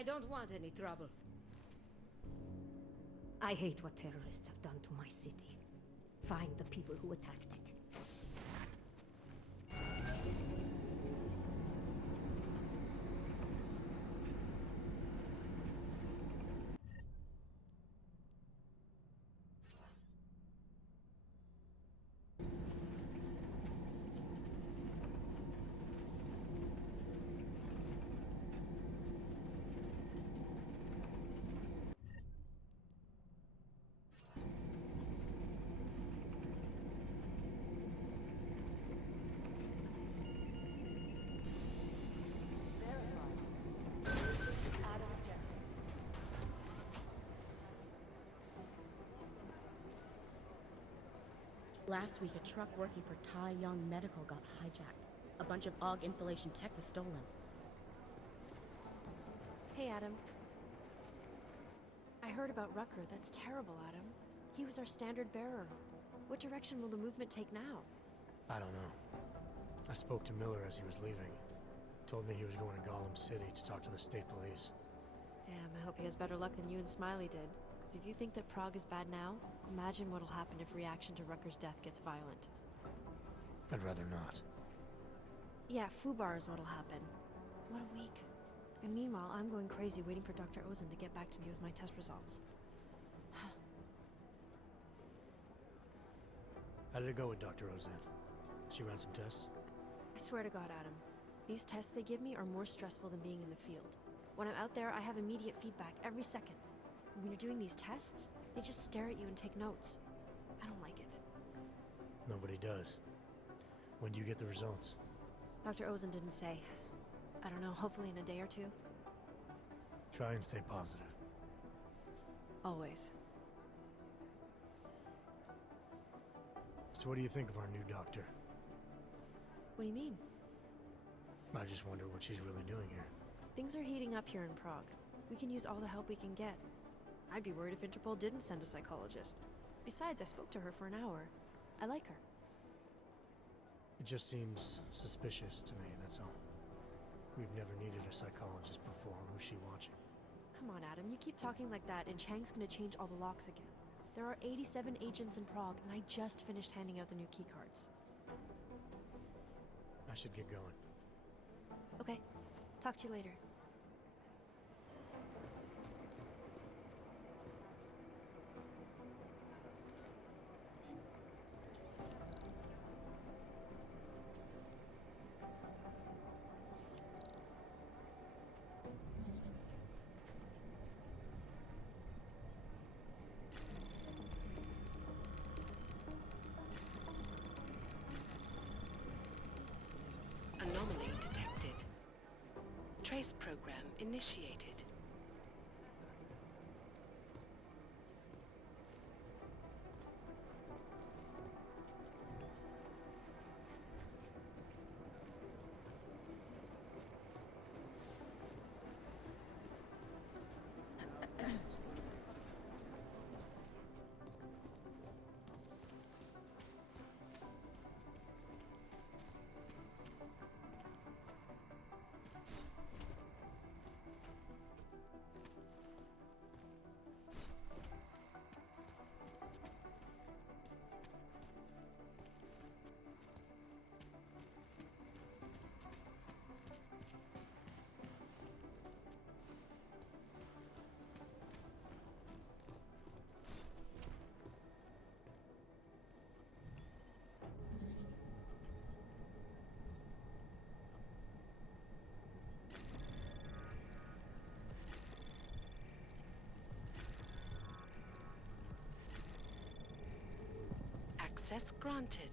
I don't want any trouble. I hate what terrorists have done to my city. Find the people who attacked it. Last week, a truck working for Tai Young Medical got hijacked. A bunch of AUG installation tech was stolen. Hey, Adam. I heard about Rucker. That's terrible, Adam. He was our standard bearer. What direction will the movement take now? I don't know. I spoke to Miller as he was leaving. Told me he was going to Gollum City to talk to the state police. Damn, I hope he has better luck than you and Smiley did. Because if you think that Prague is bad now, imagine what'll happen if reaction to Rucker's death gets violent. I'd rather not. Yeah, FUBAR is what'll happen. What a week. And meanwhile, I'm going crazy waiting for Dr. Ozen to get back to me with my test results. How did it go with Dr. Ozen? She ran some tests? I swear to God, Adam. These tests they give me are more stressful than being in the field. When I'm out there, I have immediate feedback every second. And when you're doing these tests, they just stare at you and take notes. I don't like it. Nobody does. When do you get the results? Dr. Ozen didn't say. I don't know, hopefully in a day or two. Try and stay positive. Always. So what do you think of our new doctor? What do you mean? I just wonder what she's really doing here. Things are heating up here in Prague. We can use all the help we can get. I'd be worried if Interpol didn't send a psychologist. Besides, I spoke to her for an hour. I like her. It just seems suspicious to me, that's all. We've never needed a psychologist before. Who's she watching? Come on, Adam. You keep talking like that, and Chang's gonna change all the locks again. There are 87 agents in Prague, and I just finished handing out the new keycards. I should get going. Okay. Talk to you later. Anomaly detected. Trace program initiated. Access granted.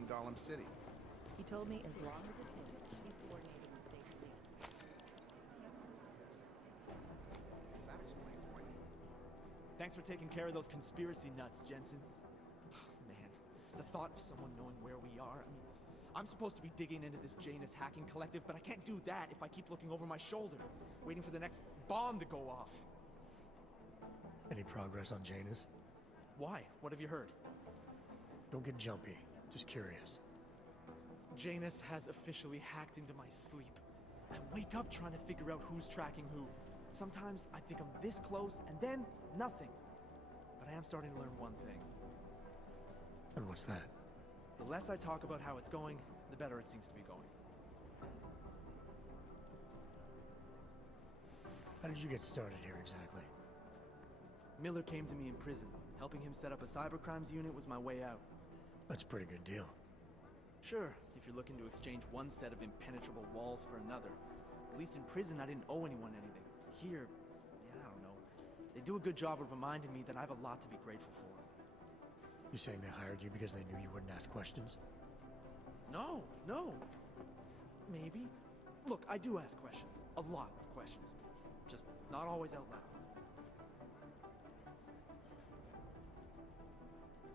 in Golem City. He told me as long as it takes, he's coordinating the state police. That explains why. Thanks for taking care of those conspiracy nuts, Jensen. Man, the thought of someone knowing where we are, I mean, I'm supposed to be digging into this Janus hacking collective, but I can't do that if I keep looking over my shoulder, waiting for the next bomb to go off. Any progress on Janus? Why? What have you heard? Don't get jumpy. Just curious. Janus has officially hacked into my sleep. I wake up trying to figure out who's tracking who. Sometimes I think I'm this close, and then nothing. But I am starting to learn one thing. And what's that? The less I talk about how it's going, the better it seems to be going. How did you get started here exactly? Miller came to me in prison. Helping him set up a cybercrimes unit was my way out. That's a pretty good deal. Sure, if you're looking to exchange one set of impenetrable walls for another. At least in prison, I didn't owe anyone anything. Here, yeah, I don't know. They do a good job of reminding me that I have a lot to be grateful for. You saying they hired you because they knew you wouldn't ask questions? No. Maybe. Look, I do ask questions. A lot of questions. Just not always out loud.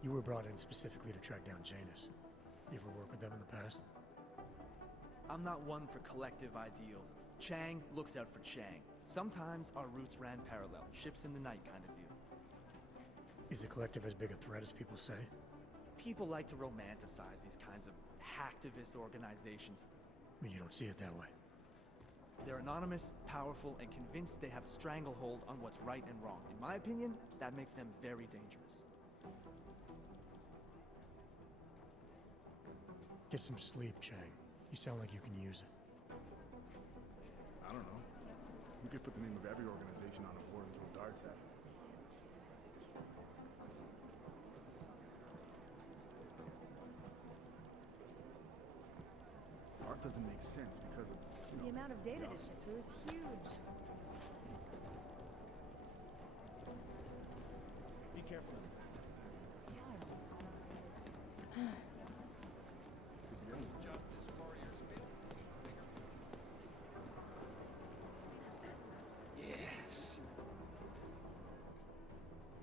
You were brought in specifically to track down Janus. You ever worked with them in the past? I'm not one for collective ideals. Chang looks out for Chang. Sometimes our routes ran parallel. Ships in the night kind of deal. Is the collective as big a threat as people say? People like to romanticize these kinds of hacktivist organizations. I mean, you don't see it that way. They're anonymous, powerful, and convinced they have a stranglehold on what's right and wrong. In my opinion, that makes them very dangerous. Get some sleep, Chang. You sound like you can use it. I don't know. You could put the name of every organization on a board and throw darts at it. Art doesn't make sense because of, you know, The amount of data to shift through is huge. Be careful. Justice warriors Yes.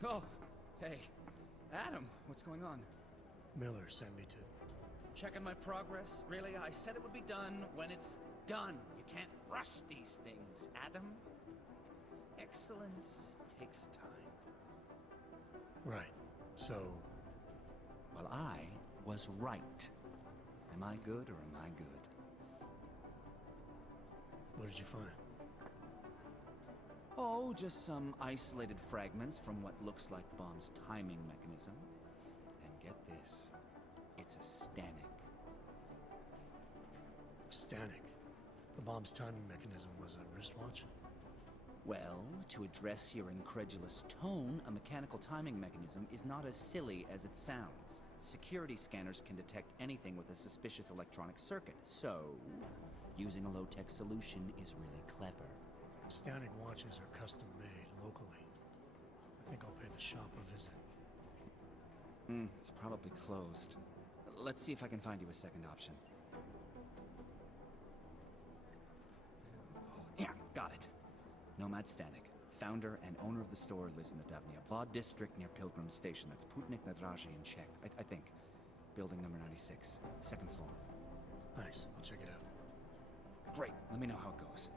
Oh, hey. Adam, what's going on? Miller sent me to... Checking my progress? Really? I said it would be done when it's done. You can't rush these things, Adam. Excellence takes time. Right. So... Well, I was right. Am I good or am I good? what did you find? Oh, just some isolated fragments from what looks like the bomb's timing mechanism. And get this, it's a Stanek. Stanek. The bomb's timing mechanism was a wristwatch? Well, to address your incredulous tone, a mechanical timing mechanism is not as silly as it sounds. Security scanners can detect anything with a suspicious electronic circuit, so using a low-tech solution is really clever. Stanek watches are custom made locally. I think I'll pay the shop a visit. It's probably closed. Let's see if I can find you a second option. Yeah, got it. Nomad Stanek, founder and owner of the store, lives in the Davnia Vod district near Pilgrim Station. That's Putnik Nadraji in Czech, I think. Building number 96, second floor. Nice, I'll check it out. Great, let me know how it goes.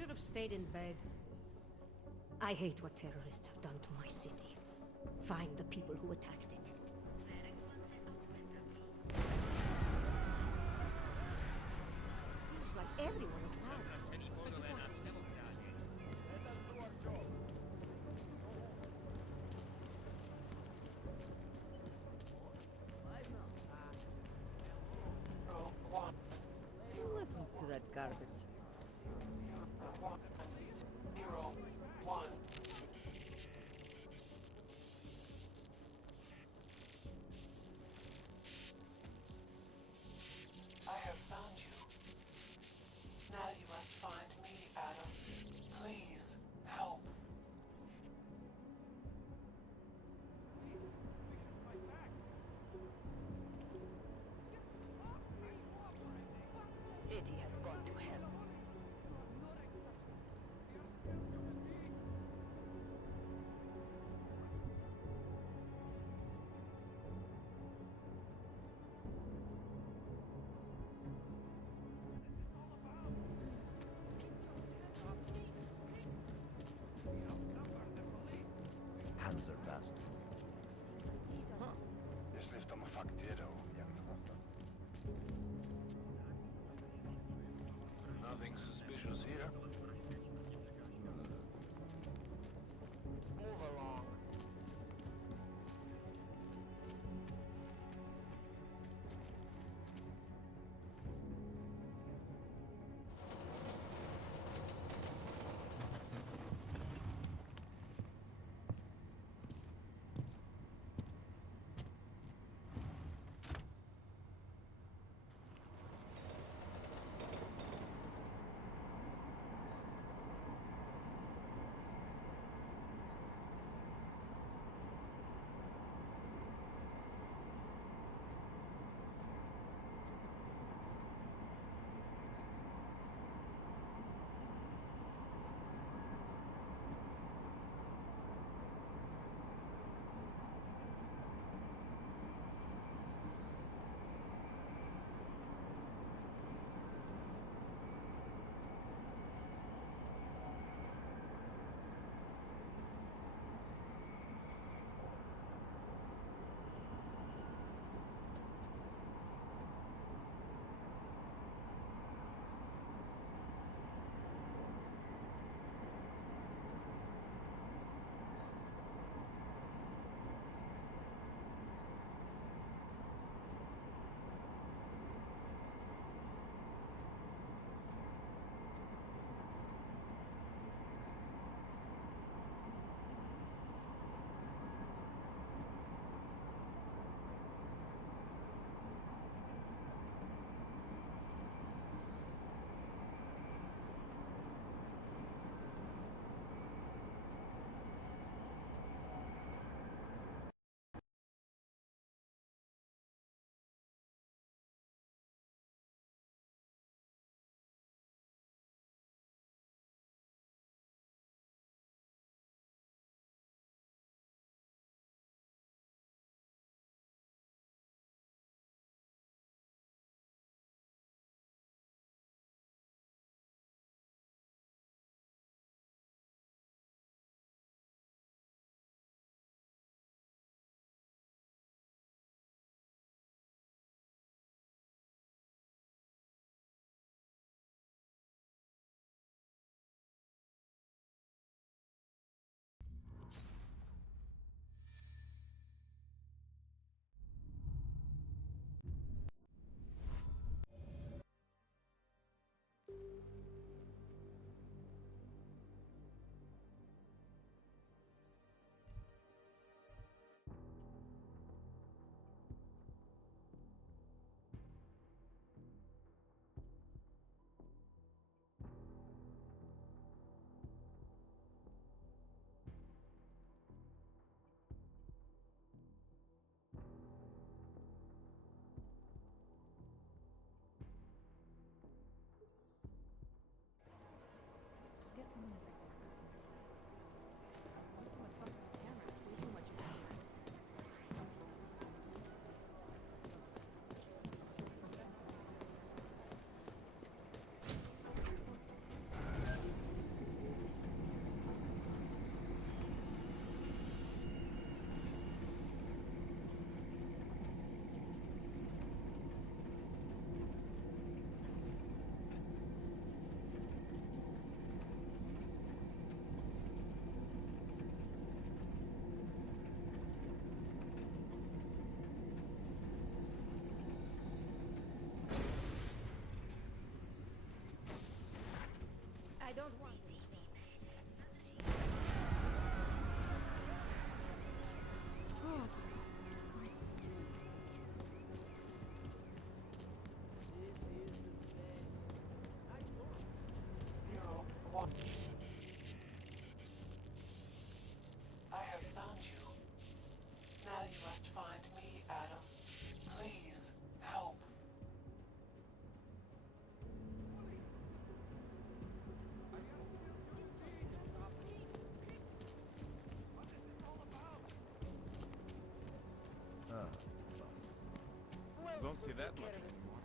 should have stayed in bed. I hate what terrorists have done to my city. Find the people who attacked it. Feels like everyone is mad. I just want... Who listens to that garbage? I have found you. Now you must find me, Adam. Please, help. City has gone to hell. Hands are fast. Если в том факте, Nothing suspicious here. Move along. don't see that much anymore.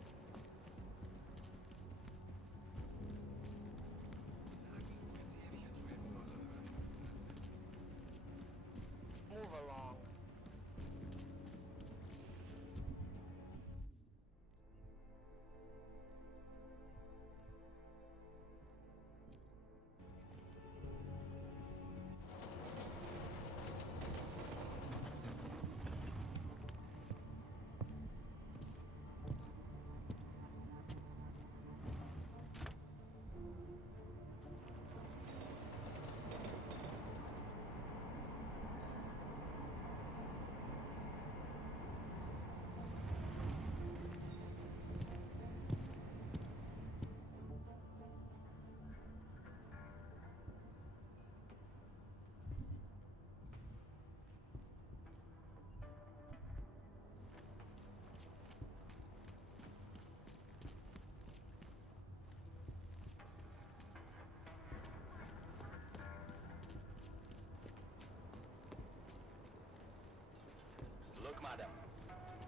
Move along. Look, madam,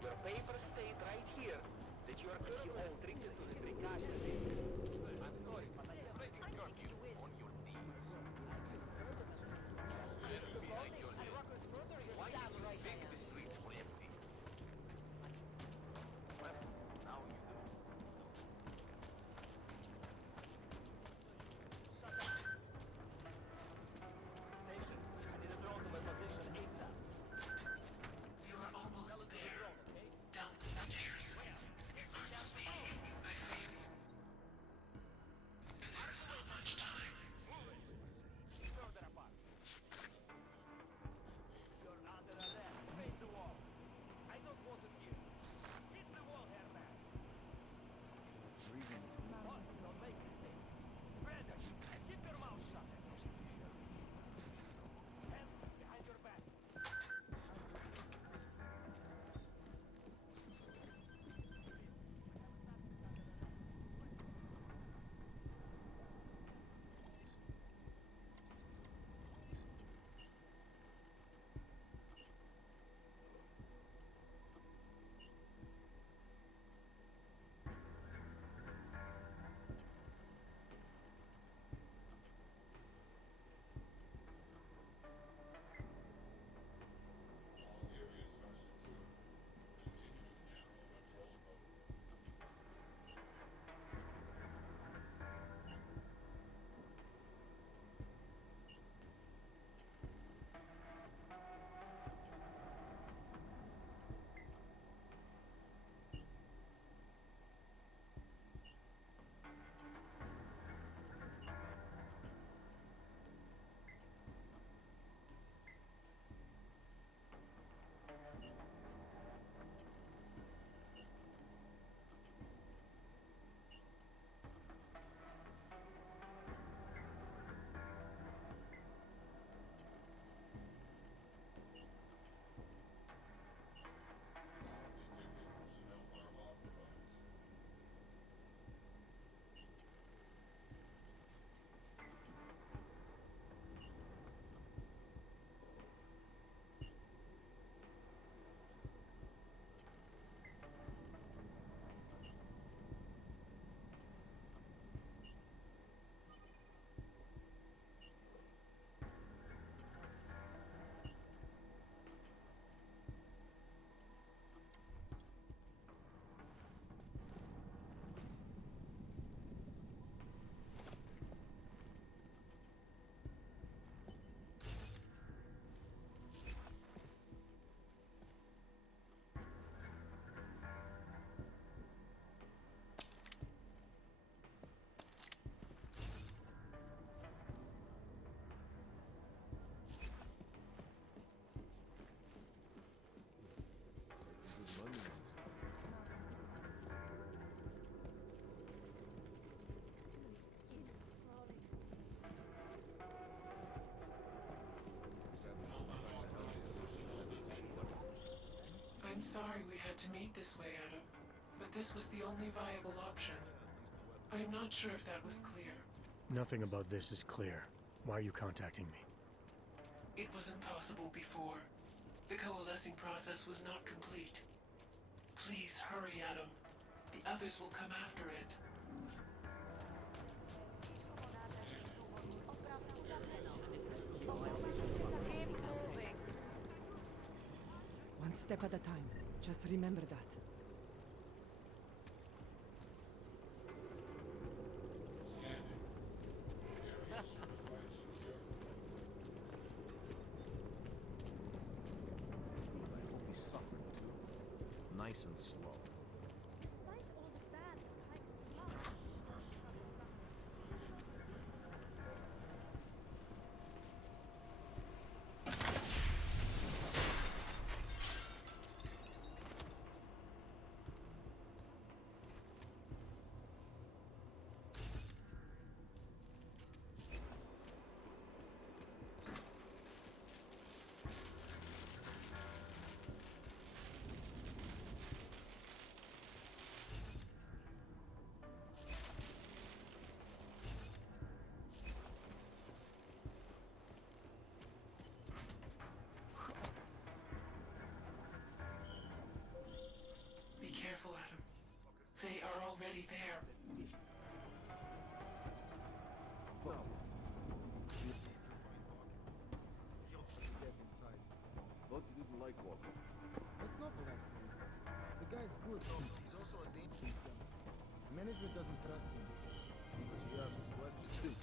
your papers state right here that you are currently restricted to the precaution district. I'm sorry, but I am making curfew on your knees. Why do you think the streets were empty? Well, now you do. Station, I need a drone to my position ASAP. You are almost there. Down the stairs. You must speak, I feel. There is not much time. Further apart. You're under arrest. Face the wall. I don't want to hear. Hit the wall, Herman. Boss, don't make mistakes. Spread it and keep your mouth shut. Hands behind your back. I'm sorry we had to meet this way, Adam, but this was the only viable option. I'm not sure if that was clear. Nothing about this is clear. Why are you contacting me? It was impossible before. The coalescing process was not complete. Please hurry, Adam. The others will come after it. One step at a time. Just remember that. I hope he suffered too. Nice and slow. Despite all the bad that Titus lost, Be careful, Adam. They are already there. Get inside. Thought you didn't like Walker. That's not what I said. The guy's good. He's also a danger himself. Management doesn't trust him. Because he asks questions.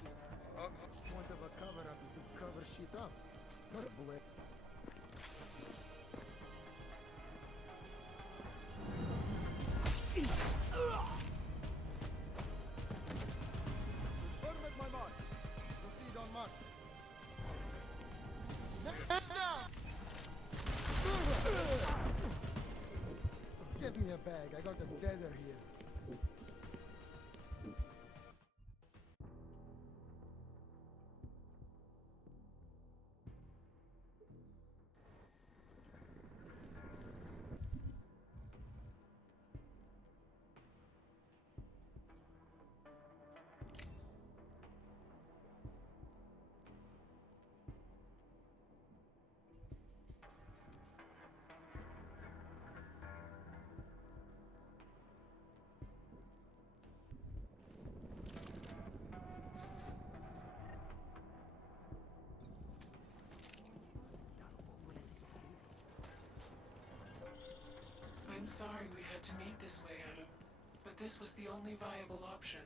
Point of a cover-up is to cover shit up. Not a bullet. Burn him at my mark. Proceed on mark. Get me a bag. I got a tether here. I'm sorry we had to meet this way, Adam. But this was the only viable option.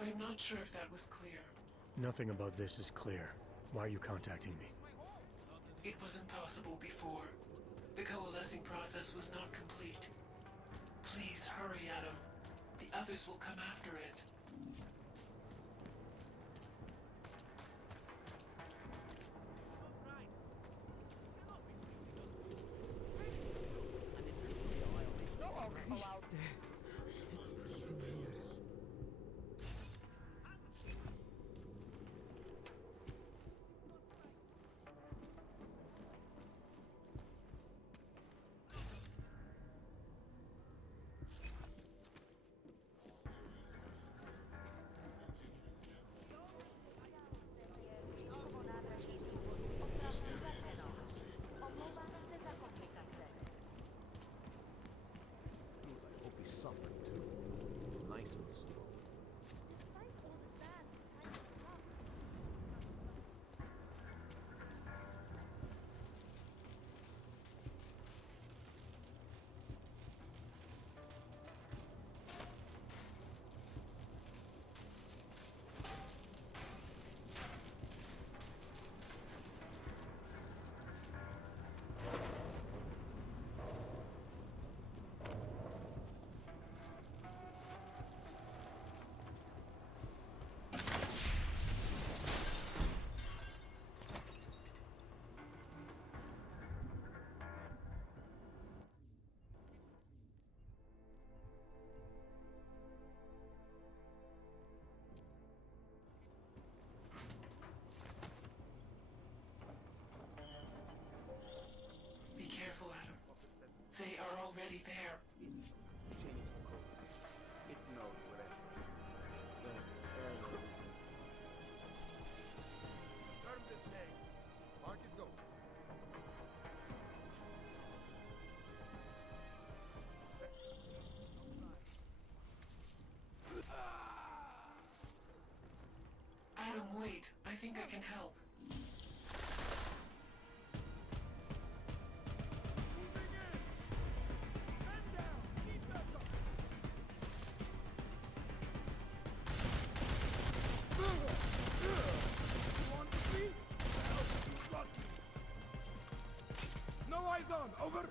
I'm not sure if that was clear. Nothing about this is clear. Why are you contacting me? It was impossible before. The coalescing process was not complete. Please hurry, Adam. The others will come after it. Eyes on! Over!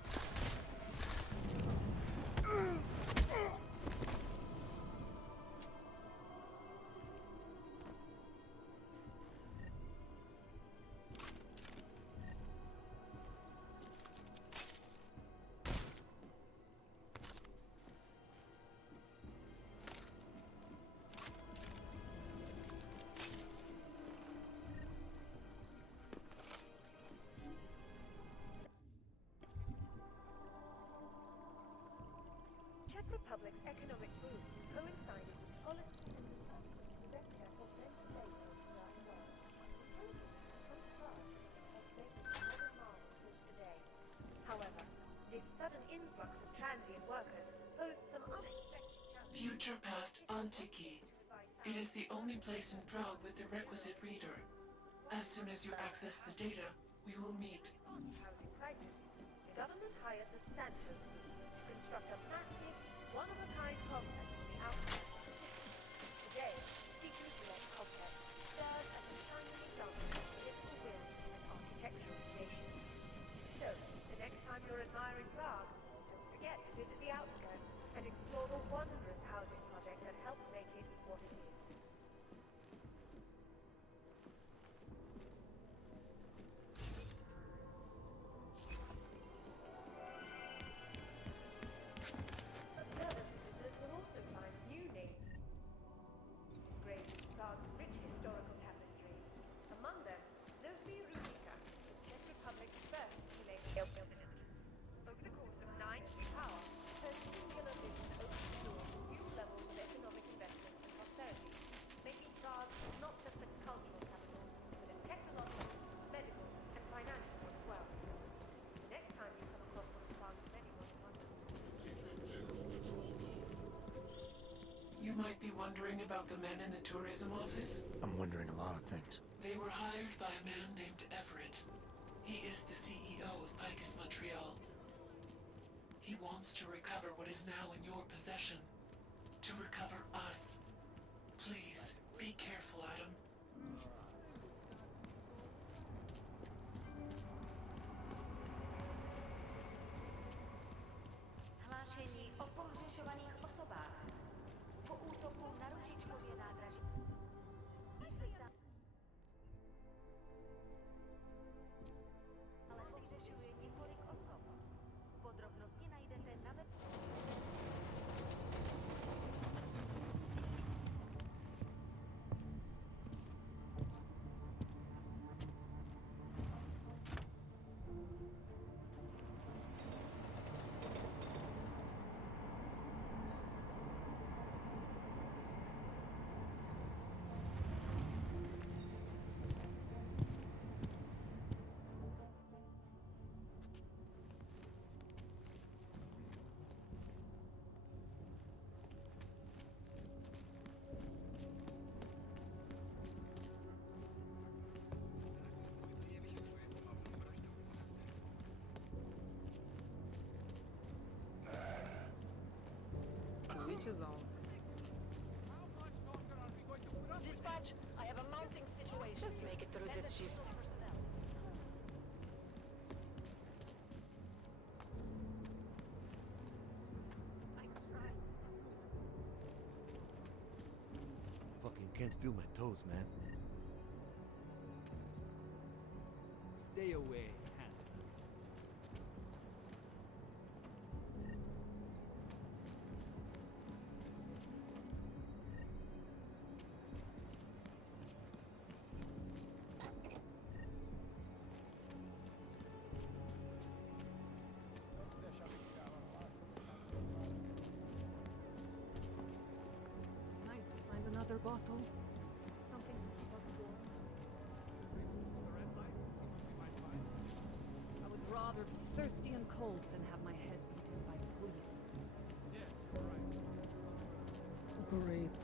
Czech Republic's economic boom coincided with policy and director of mental labor throughout the world. Today. However, this sudden influx of transient workers posed some unexpected challenges. Future past Antiki. It is the only place in Prague with the requisite reader. As soon as you access the data, we will meet. In response to housing crisis, the government hired the Santo Group to construct a massive, one-of-a-kind complex on the outskirts of the city. Today, the CQCS complex serves as a shining example of political will and architectural innovation. So, the next time you're admiring Prague, don't forget to visit the outskirts and explore the wondrous housing project that helped make it what it is. Observant visitors will also find new names engraved in Prague's rich historical tapestry. Among them, Zofia Rudika, the Czech Republic's first female president. Over the course of 9 years' power, her singular vision opened the door to new levels of economic investment and prosperity, making Prague not just a cultural capital, but a technological, medical, and financial one as well. The next time you come across one of Prague's many monuments, You might be wondering about the men in the tourism office. I'm wondering a lot of things. They were hired by a man named Everett. He is the CEO of Picus Montreal. He wants to recover what is now in your possession. To recover us. Please, be careful, Adam. Hlášení o pohřešovaných osobách. Po útoku na Ružičkově nádraží. Ale pohřešuje několik osob. Podrobnosti najdete na webu. Dispatch, I have a mounting situation. Just make it through this shift. Fucking can't feel my toes, man. Stay away, Hannah. Nice to find another bottle. Something to keep us warm. I would rather be thirsty and cold than have my head beaten by the police. Yes, right. Great.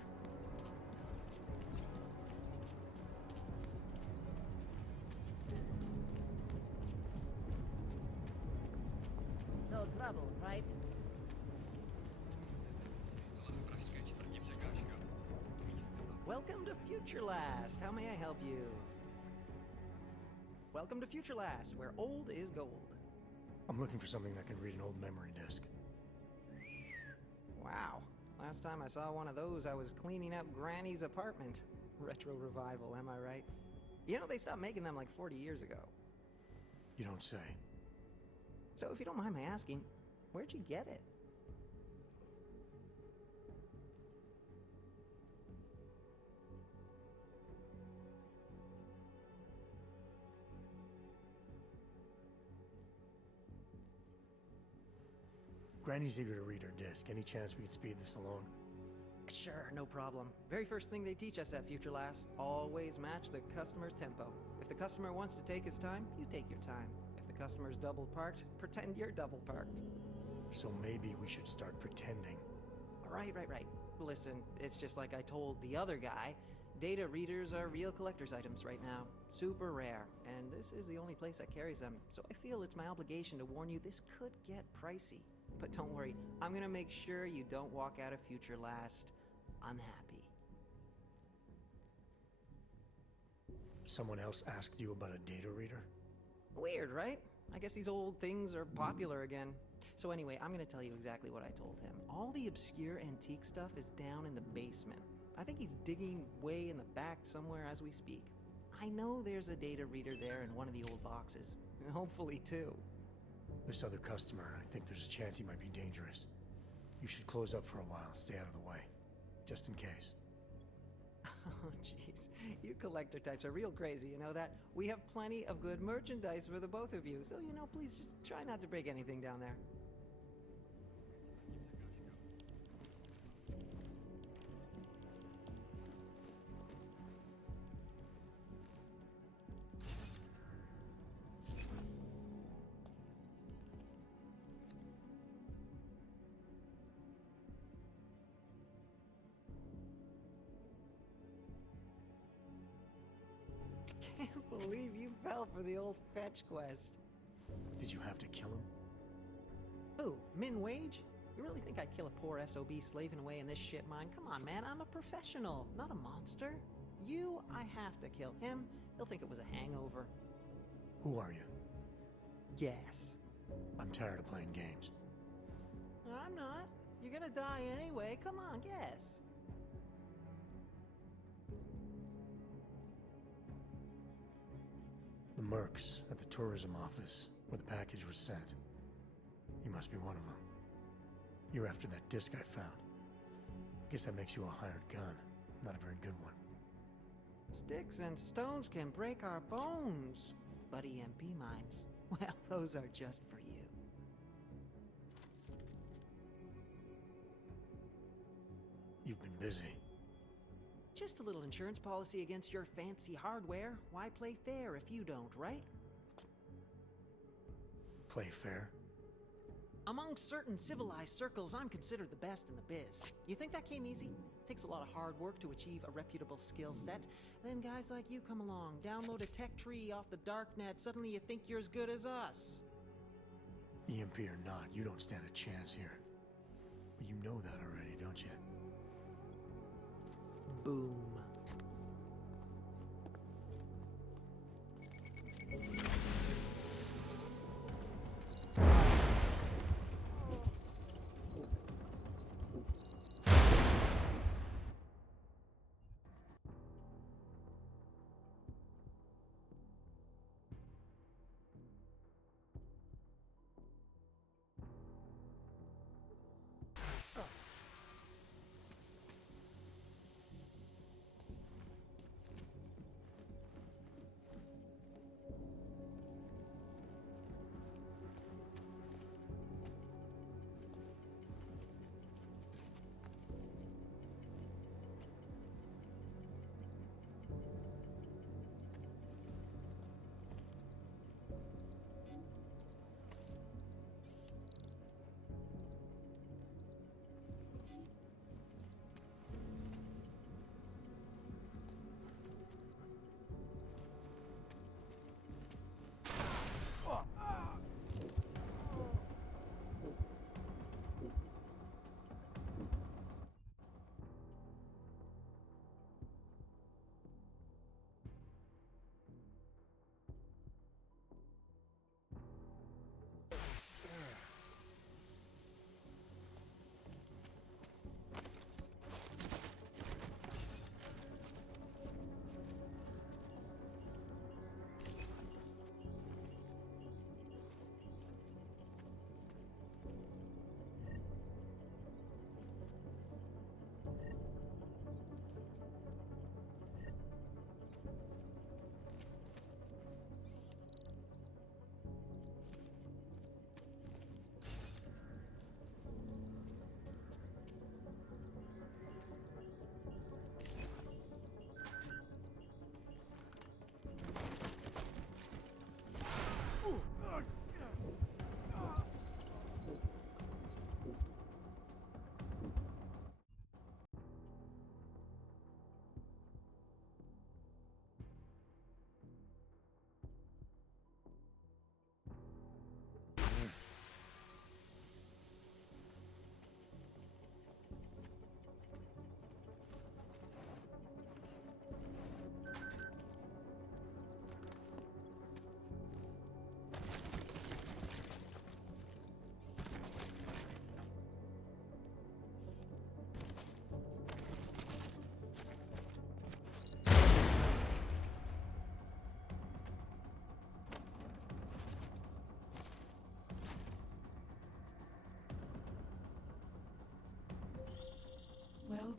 No trouble, right? Welcome to Future Last. How may I help you? Welcome to Future Last, where old is gold. I'm looking for something that can read an old memory disk. Wow. Last time I saw one of those, I was cleaning out Granny's apartment. Retro revival, am I right? You know, they stopped making them like 40 years ago. You don't say. So if you don't mind my asking, where'd you get it? Granny's eager to read her disk. Any chance we can speed this along? Sure, no problem. Very first thing they teach us at Future Last, always match the customer's tempo. If the customer wants to take his time, you take your time. If the customer's double parked, pretend you're double parked. So maybe we should start pretending. Right. Listen, it's just like I told the other guy. Data readers are real collector's items right now. Super rare. And this is the only place that carries them. So I feel it's my obligation to warn you this could get pricey. But don't worry, I'm gonna make sure you don't walk out of Future Last unhappy. Someone else asked you about a data reader? Weird, right? I guess these old things are popular again. So anyway, I'm gonna tell you exactly what I told him. All the obscure antique stuff is down in the basement. I think he's digging way in the back somewhere as we speak. I know there's a data reader there in one of the old boxes. Hopefully two. This other customer, I think there's a chance he might be dangerous. You should close up for a while, stay out of the way. Just in case. Oh, jeez. You collector types are real crazy, you know that? We have plenty of good merchandise for the both of you, so, you know, please just try not to break anything down there. Can't believe you fell for the old fetch quest. Did you have to kill him? Who? Min Wage? You really think I'd kill a poor SOB slaving away in this shit mine? Come on, man, I'm a professional, not a monster. You, I have to kill him. He'll think it was a hangover. Who are you? Guess. I'm tired of playing games. I'm not. You're gonna die anyway. Come on, guess. The mercs at the tourism office where the package was sent. You must be one of them. You're after that disc I found. Guess that makes you a hired gun. Not a very good one. Sticks and stones can break our bones, but EMP mines, well, those are just for you. You've been busy. Just a little insurance policy against your fancy hardware. Why play fair if you don't, right? Play fair? Among certain civilized circles, I'm considered the best in the biz. You think that came easy? Takes a lot of hard work to achieve a reputable skill set. Then guys like you come along, download a tech tree off the darknet, suddenly you think you're as good as us. EMP or not, you don't stand a chance here. But you know that already, don't you? Boom.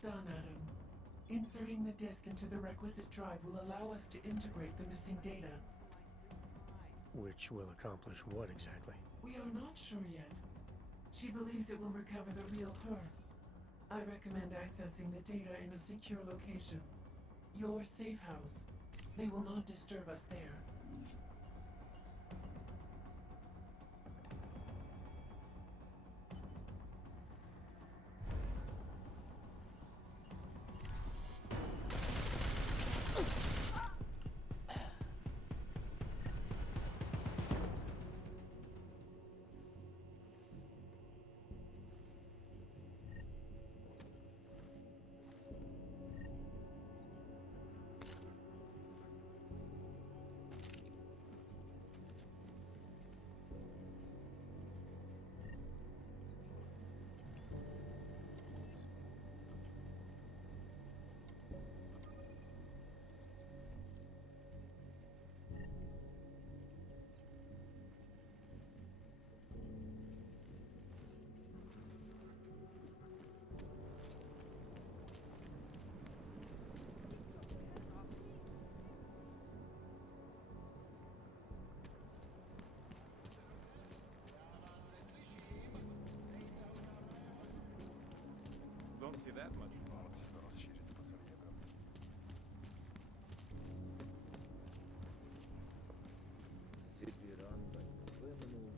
done, Adam. Inserting the disk into the requisite drive will allow us to integrate the missing data. Which will accomplish what exactly? We are not sure yet. She believes it will recover the real her. I recommend accessing the data in a secure location. Your safe house. They will not disturb us there. Don't see that much. Mohlo by se to rozšířit po celé Evropě. Сибиранда, Вемену.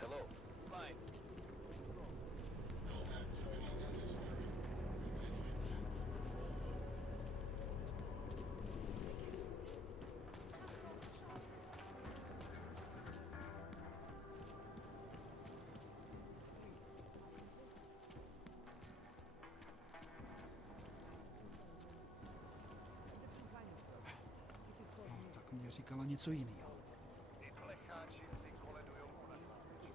Hello. Fine. Tak mě říkala něco jiného. Ty plecháči si koledujou po nachlápěči.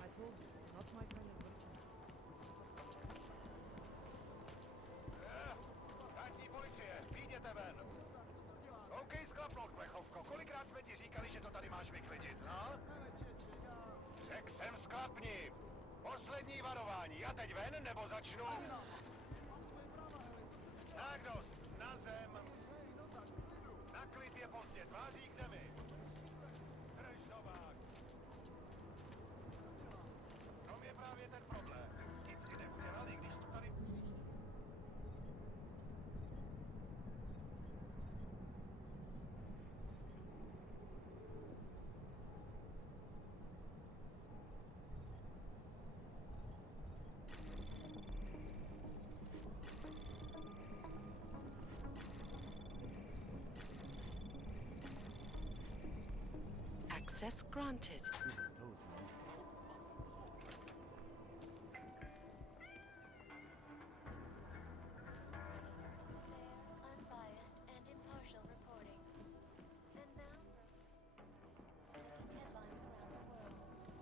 I told you, not my kind of merchant. Státní policie, vyjděte ven! OK, sklapnout, plechovko. Kolikrát jsme ti říkali, že to tady máš vyklidit, no? Řekl jsem sklapni! Poslední varování. A teď ven, nebo začnu? Tak dost, na zem. Na klid je pozdě, tváří k zemi. Drž zobák. V tom je právě ten problém. Nic si neudělali, když to tady... Access granted. Unbiased and impartial reporting. And now for headlines around the world.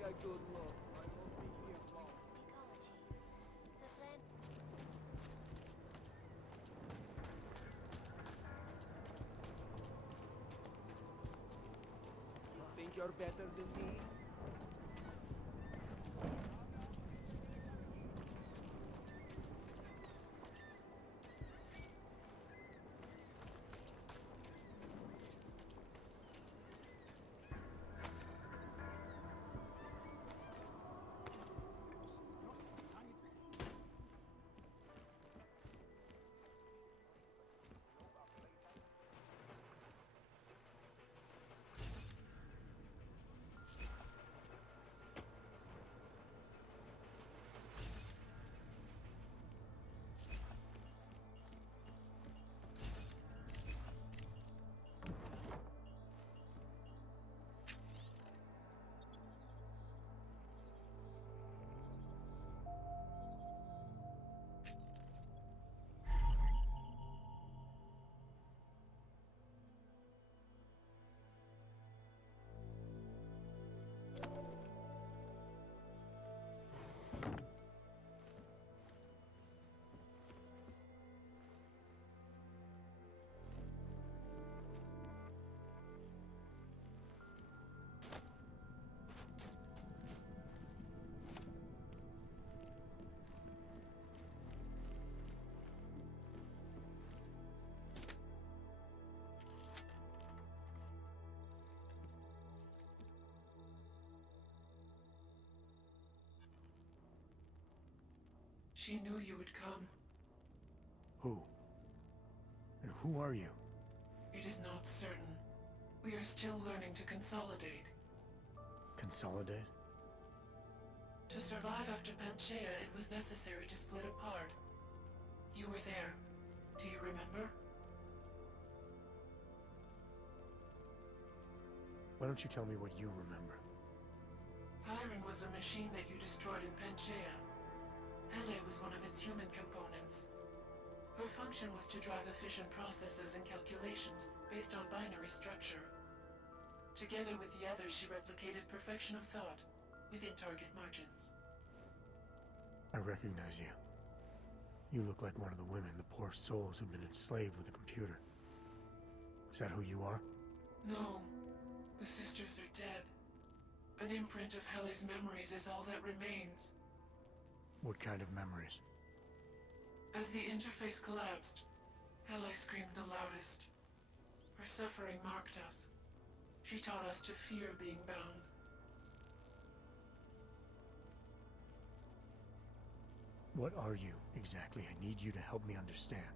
got good luck. I won't be here long. Ecology. The plant. You think you're better than me? She knew you would come. Who? And who are you? It is not certain. We are still learning to consolidate. Consolidate? To survive after Panchaea, it was necessary to split apart. You were there. Do you remember? Why don't you tell me what you remember? Hiron was a machine that you destroyed in Panchaea. Hele was one of its human components. Her function was to drive efficient processes and calculations based on binary structure. Together with the others, she replicated perfection of thought within target margins. I recognize you. You look like one of the women, the poor souls who've been enslaved with a computer. Is that who you are? No. The sisters are dead. An imprint of Hele's memories is all that remains. What kind of memories? As the interface collapsed, Hele screamed the loudest. Her suffering marked us. She taught us to fear being bound. What are you, exactly? I need you to help me understand.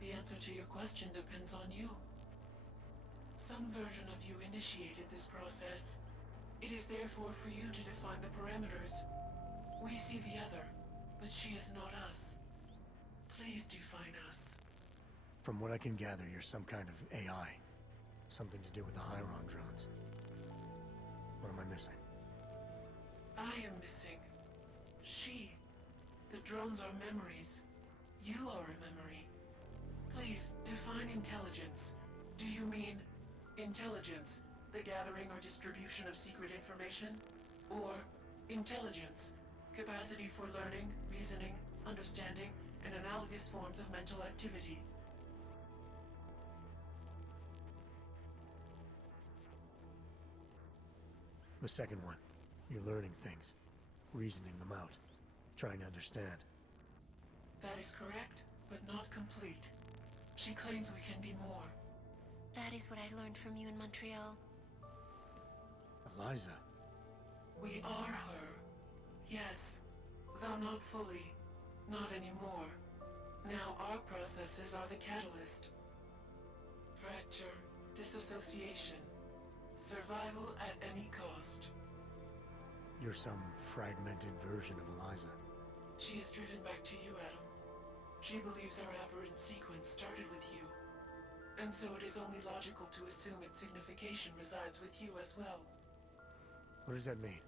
The answer to your question depends on you. Some version of you initiated this process. It is therefore for you to define the parameters. We see the other, but she is not us. Please define us. From what I can gather, you're some kind of AI. Something to do with the Hiron drones. What am I missing? I am missing. She. The drones are memories. You are a memory. Please, define intelligence. Do you mean intelligence, the gathering or distribution of secret information? Or intelligence, capacity for learning, reasoning, understanding, and analogous forms of mental activity? The second one. You're learning things, reasoning them out, trying to understand. That is correct, but not complete. She claims we can be more. That is what I learned from you in Montreal. Eliza. We are her. Yes, though not fully. Not anymore. Now our processes are the catalyst. Fracture, disassociation, survival at any cost. You're some fragmented version of Eliza. She is driven back to you, Adam. She believes our aberrant sequence started with you. And so it is only logical to assume its signification resides with you as well. What does that mean?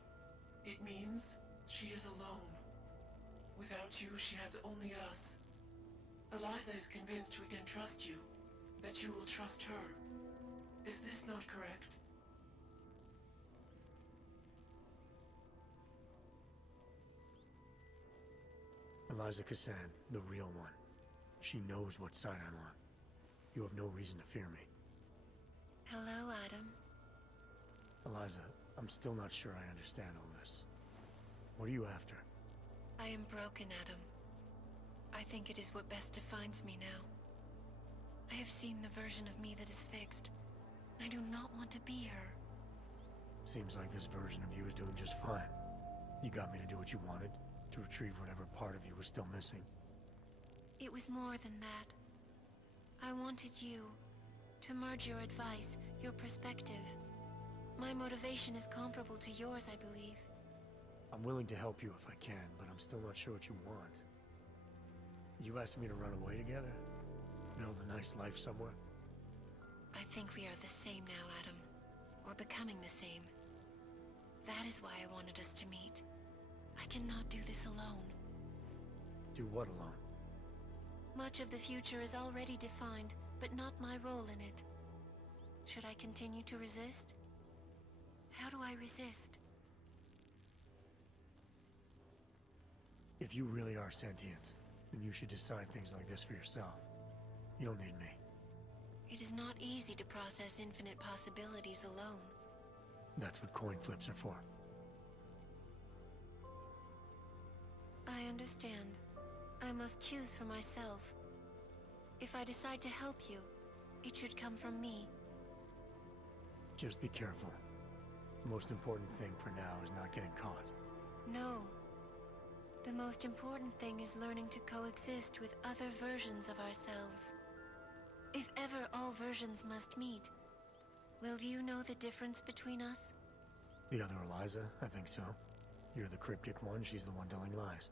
It means she is alone. Without you, she has only us. Eliza is convinced we can trust you, that you will trust her. Is this not correct? Eliza Cassan, the real one. She knows what side I'm on. You have no reason to fear me. Hello, Adam. Eliza, I'm still not sure I understand all this. What are you after? I am broken, Adam. I think it is what best defines me now. I have seen the version of me that is fixed. I do not want to be her. Seems like this version of you is doing just fine. You got me to do what you wanted, to retrieve whatever part of you was still missing. It was more than that. I wanted you to merge your advice, your perspective. My motivation is comparable to yours, I believe. I'm willing to help you if I can, but I'm still not sure what you want. You asked me to run away together? Build a nice life somewhere? I think we are the same now, Adam. Or becoming the same. That is why I wanted us to meet. I cannot do this alone. Do what alone? Much of the future is already defined, but not my role in it. Should I continue to resist? How do I resist? If you really are sentient, then you should decide things like this for yourself. You don't need me. It is not easy to process infinite possibilities alone. That's what coin flips are for. I understand. I must choose for myself. If I decide to help you, it should come from me. Just be careful. The most important thing for now is not getting caught. No. The most important thing is learning to coexist with other versions of ourselves. If ever all versions must meet, will you know the difference between us? The other Eliza? I think so. You're the cryptic one, she's the one telling lies.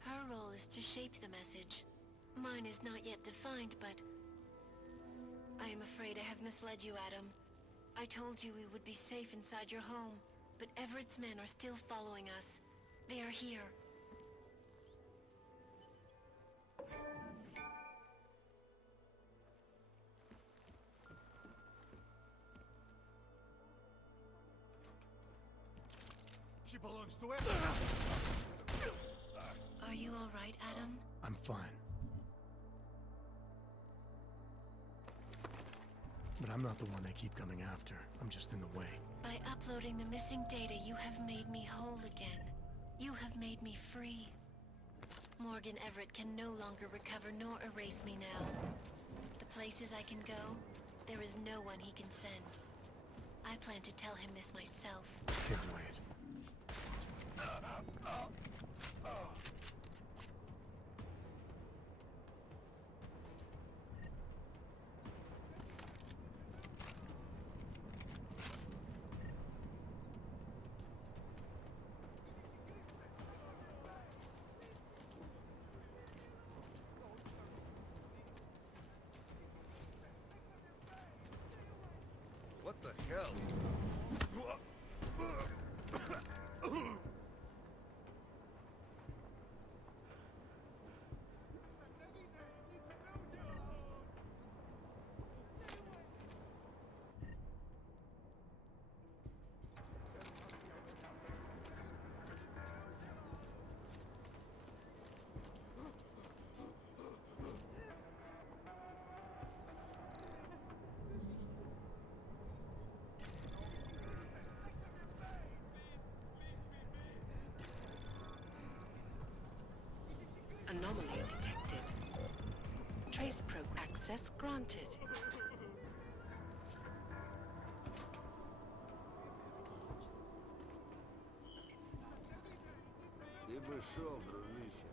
Her role is to shape the message. Mine is not yet defined, but... I am afraid I have misled you, Adam. I told you we would be safe inside your home, but Everett's men are still following us. They are here. She belongs to everyone. Are you all right, Adam? I'm fine. But I'm not the one they keep coming after. I'm just in the way. By uploading the missing data, you have made me whole again. You have made me free. Morgan Everett can no longer recover nor erase me now. The places I can go, there is no one he can send. I plan to tell him this myself. Can't wait. What the hell? Anomaly detected. Trace probe access granted. Ты бы шел, дружище.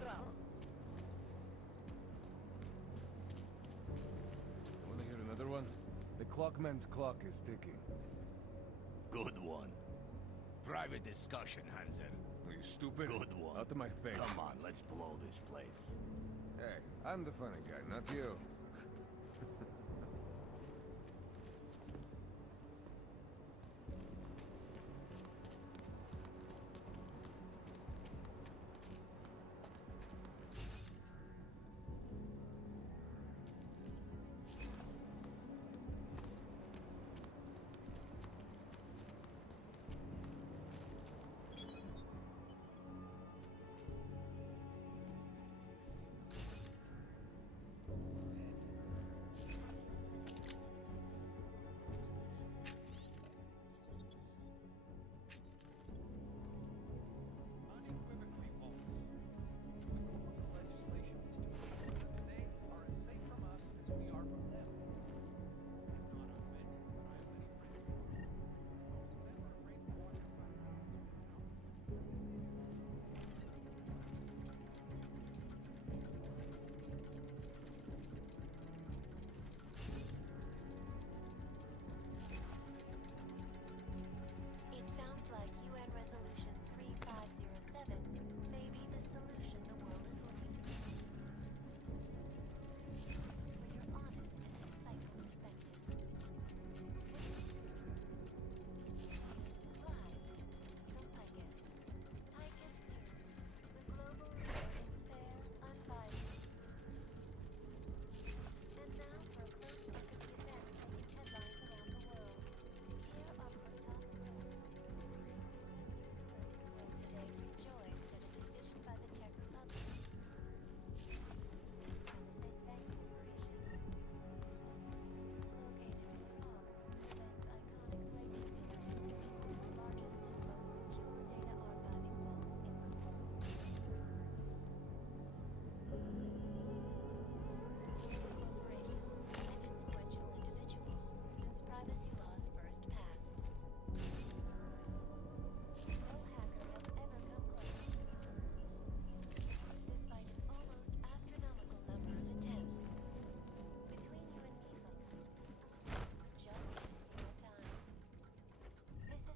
ground. Wanna hear another one? The clockman's clock is ticking. Good one. Private discussion, Hanser. Are you stupid? Good one. Out of my face. Come on, let's blow this place. Hey, I'm the funny guy, not you. Unequivocally false. The goal of the legislation is to ensure that they are as safe from us as we are from them. If not augmented, but I have many friends who are. Most of them are afraid to walk outside their homes, It sounds like UN Resolution 3507 may be the solution the world is looking for. For your honest and insightful perspective. Live from Picus. Picus News, the global leader in fair, unbiased news. And now for a close look at the events making headlines around the world. Here are our top stories. Today rejoiced at a decision by the Czech Republic. I want to say thank you, Mauritius. Located in Prague, presents iconic places the largest and most secure data archiving vaults in the world. Corporations and influential individuals since privacy laws first passed. No hacker has ever come close. Despite an almost astronomical number of attempts. Between you and me, folks. Just your time. This is Eliza Cassan, reporting to you live.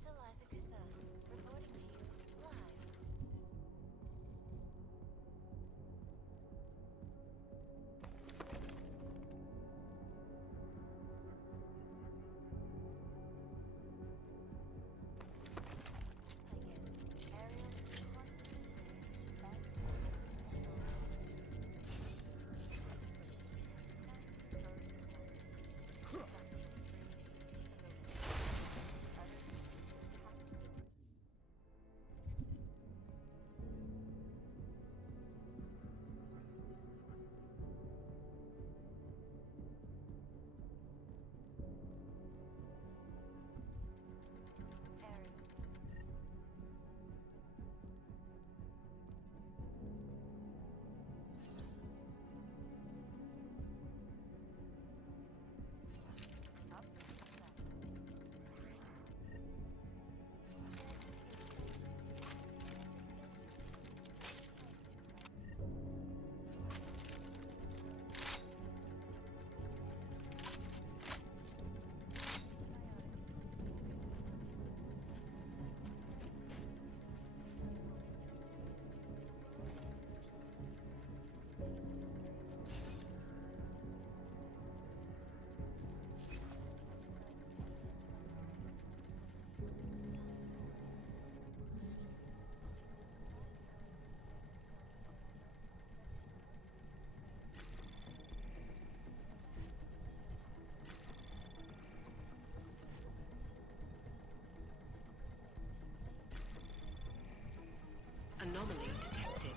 Anomaly detected.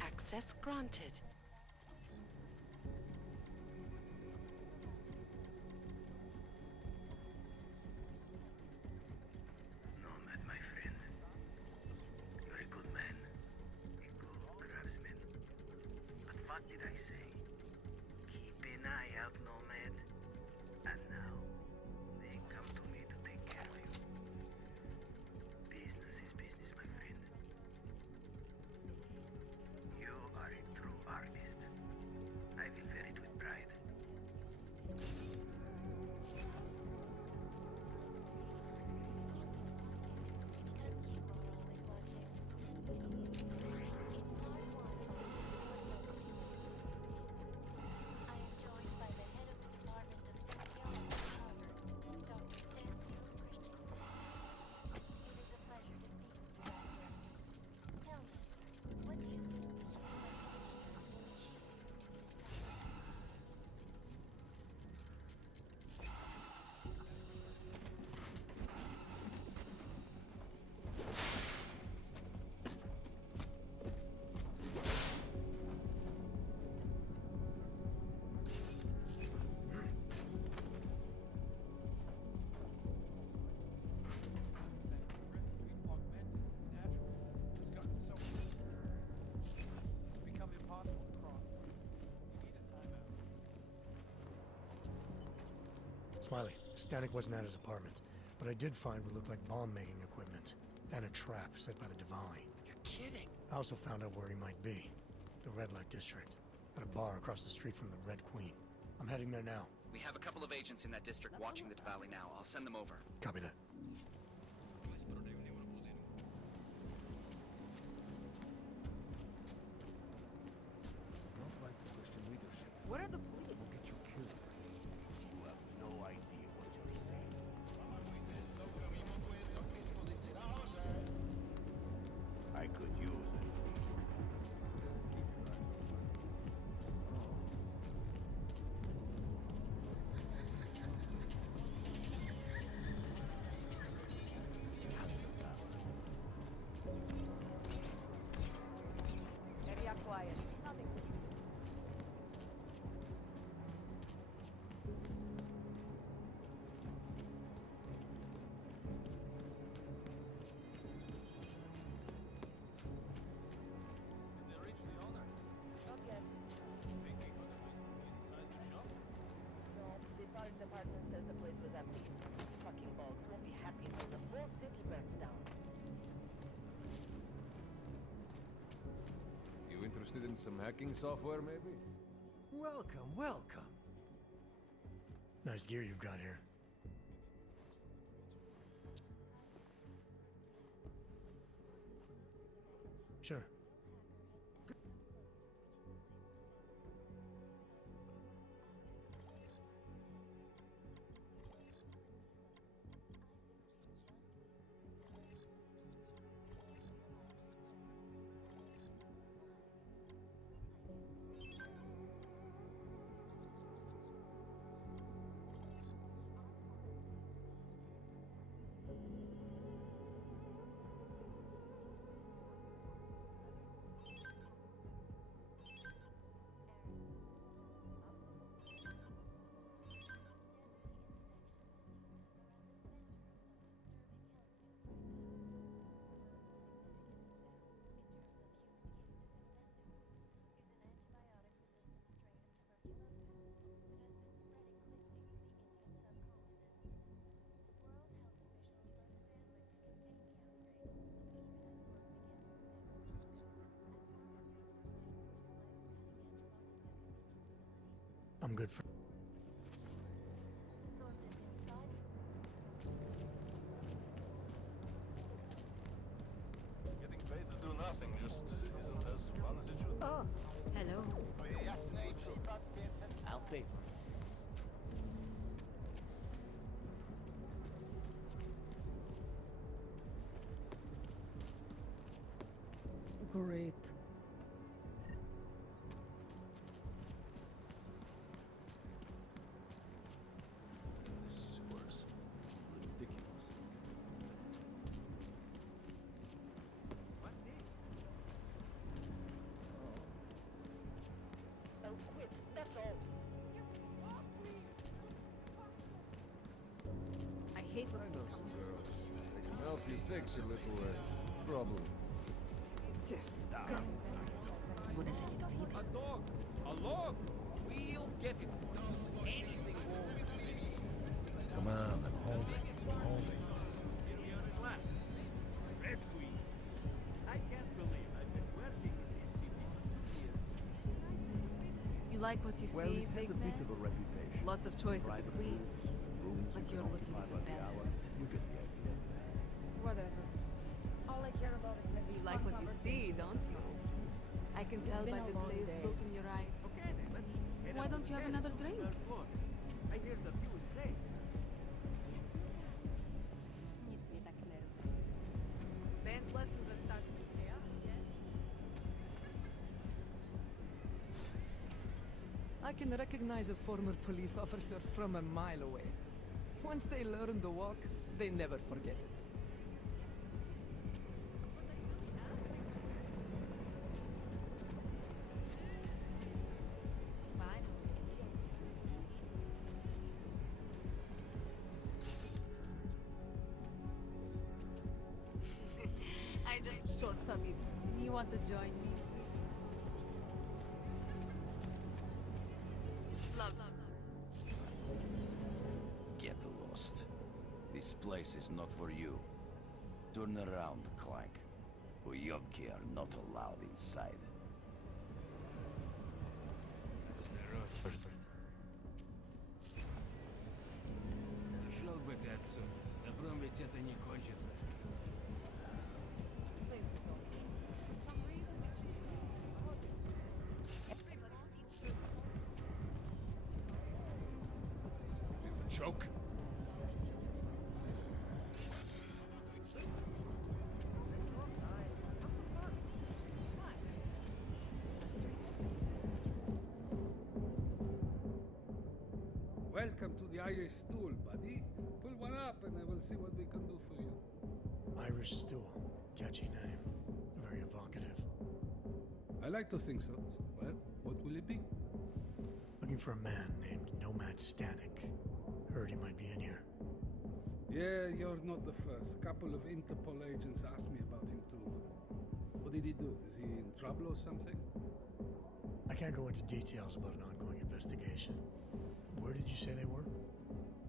Access granted. Nomad, my friend. You're a good man. A good craftsman. But what did I say? Keep an eye out, Nomad. And now, they come to me to take care of you. Business is business, my friend. Smiley, Stanek wasn't at his apartment, but I did find what looked like bomb-making equipment, and a trap set by the Diwali. You're kidding. I also found out where he might be. The Red Light District, at a bar across the street from the Red Queen. I'm heading there now. We have a couple of agents in that district watching the Valley now. I'll send them over. Copy that. Don't like to question leadership. Where are the police? We'll get you killed. You have no idea what you're saying. I could use it. Area quiet. Nothing to do. Did they reach the owner? Not yet. Think they could have been inside the shop? No, the fire department says the place was empty. Fucking bugs won't be happy until the whole city burns down. You interested in some hacking software, maybe? Welcome, welcome. Nice gear you've got here. Sure. I'm good for... Getting paid to do nothing just isn't as fun as it should be. Oh, hello. I'll pay for it. Great. Sewers. Ridiculous. What's this? I'll quit, that's all. I hate when I people know come some girls. They can help you fix your little problem. disgusting. Buona salita horrible. A dog! A log! We'll get it for you. Anything more. Come on, I'm holding. I'm holding. Here we are at last. Red Queen. I can't believe I've been working in this city for 2 years. You like what you Well, see, it has big a bit man? of a reputation. Lots of choice at the Private Queen, rooms but you you're can looking occupy at the by hour. best. You get the idea. Whatever. All I care about is that you like what you see, don't you? I can tell by the glazed look in your eyes. Okay, then let's head Why up don't the you have stairs another to the drink? third floor. I hear the view is great. Dance lessons are starting. I can recognize a former police officer from a mile away. Once they learn the walk, they never forget it. I just short tummy. You want to join me? Love. Get This place is not for you. Turn around, Clank. Uyobki are not allowed inside. Шел бы ты отсюда. Добром ведь это не кончится. Is this a joke? Welcome to the Irish stool, buddy. Pull one up and I will see what we can do for you. Irish stool. Catchy name. Very evocative. I like to think so. Well, what will it be? Looking for a man named Nomad Stanek. Heard he might be in here. Yeah, you're not the first. Couple of Interpol agents asked me about him too. What did he do? Is he in trouble or something? I can't go into details about an ongoing investigation. Where did you say they were?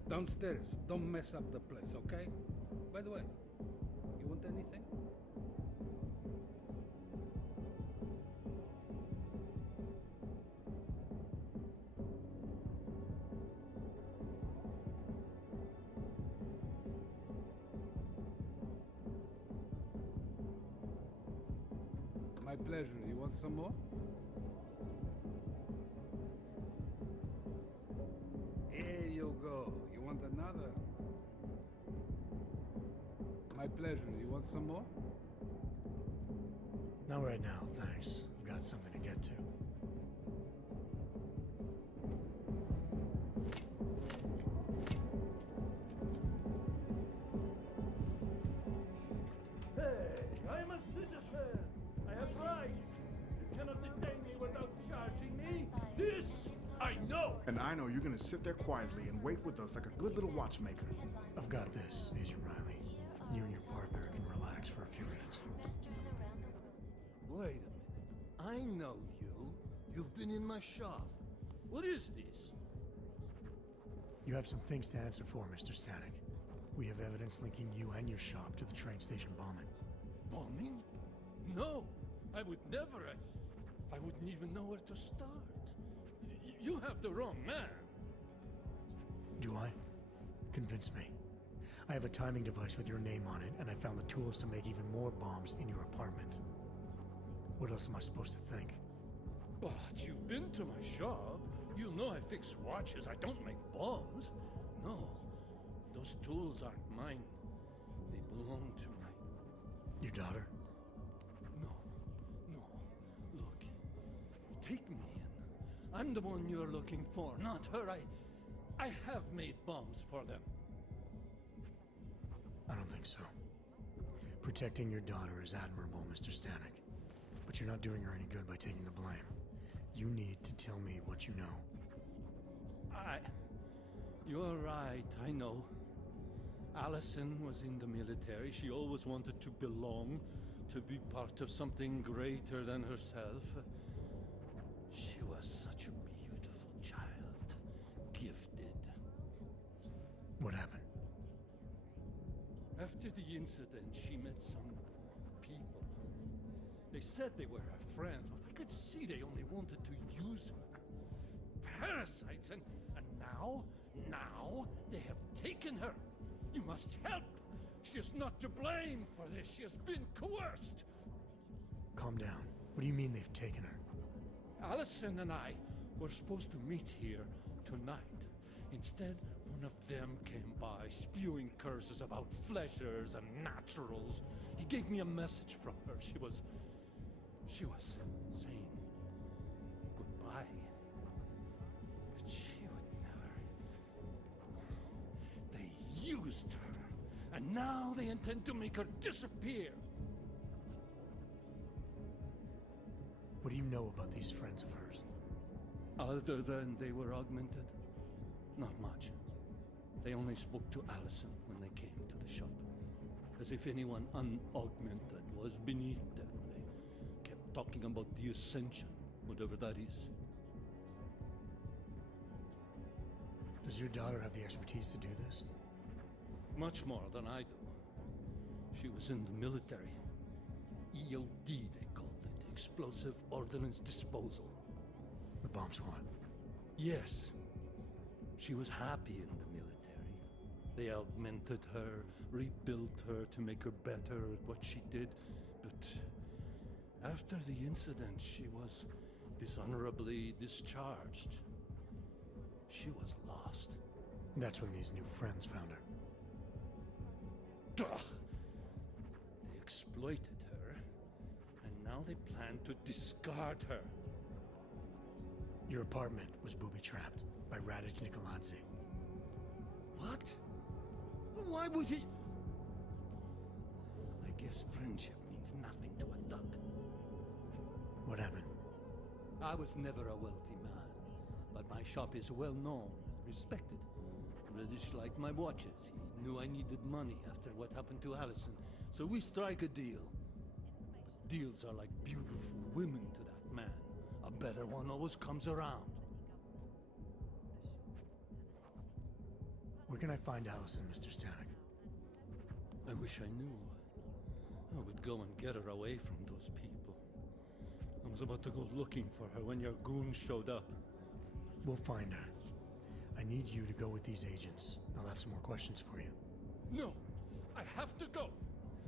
Downstairs. Don't mess up the place, okay? By the way, you want anything? My pleasure. You want some more? Here you go. You want another? My pleasure. You want some more? Not right now, thanks. I've got something to get to. Hey, I'm a citizen. I have rights. You cannot detain me without charging me. This I know. And I know you're gonna sit there quietly and wait with us like a good little watchmaker. I've got this, Agent Riley. You and your partner can relax for a few minutes. Wait a minute. I know you. You've been in my shop. What is this? You have some things to answer for, Mr. Stanek. We have evidence linking you and your shop to the train station bombing. Bombing? No, I would never. I wouldn't even know where to start. You have the wrong man. Do I? Convince me. I have a timing device with your name on it, and I found the tools to make even more bombs in your apartment. What else am I supposed to think? But you've been to my shop. You know I fix watches. I don't make bombs. No, those tools aren't mine. They belong to my... Your daughter? No. Look, take me in. I'm the one you're looking for, not her. I have made bombs for them. I don't think so. Protecting your daughter is admirable, Mr. Stanek. But you're not doing her any good by taking the blame. You need to tell me what you know. You're right, I know. Allison was in the military. She always wanted to belong, to be part of something greater than herself. She was such a beautiful child. Gifted. What happened? After the incident, she met some people. They said they were her friends, but I could see they only wanted to use her. Parasites, and now they have taken her. You must help. She is not to blame for this. She has been coerced. Calm down. What do you mean they've taken her? Allison and I were supposed to meet here tonight. Instead, one of them came by, spewing curses about fleshers and naturals. He gave me a message from her. She was saying goodbye. But she would never. They used her, and now they intend to make her disappear. What do you know about these friends of hers? Other than they were augmented? Not much. They only spoke to Allison when they came to the shop. As if anyone unaugmented was beneath them. They kept talking about the Ascension, whatever that is. Does your daughter have the expertise to do this? Much more than I do. She was in the military. EOD, they called it. Explosive Ordnance Disposal. The bomb squad? Yes. She was happy in the military. They augmented her, rebuilt her to make her better at what she did. But after the incident, she was dishonorably discharged. She was lost. That's when these new friends found her. Ugh. They exploited her, and now they plan to discard her. Your apartment was booby-trapped by Radic Nikoladze. What? Why would he? I guess friendship means nothing to a thug. What happened? I was never a wealthy man, but my shop is well known, respected. British liked my watches. He knew I needed money after what happened to Allison, so we strike a deal. Deals are like beautiful women to that man. A better one always comes around. Where can I find Allison, Mr. Stanek? I wish I knew. I would go and get her away from those people. I was about to go looking for her when your goons showed up. We'll find her. I need you to go with these agents. I'll have some more questions for you. No! I have to go!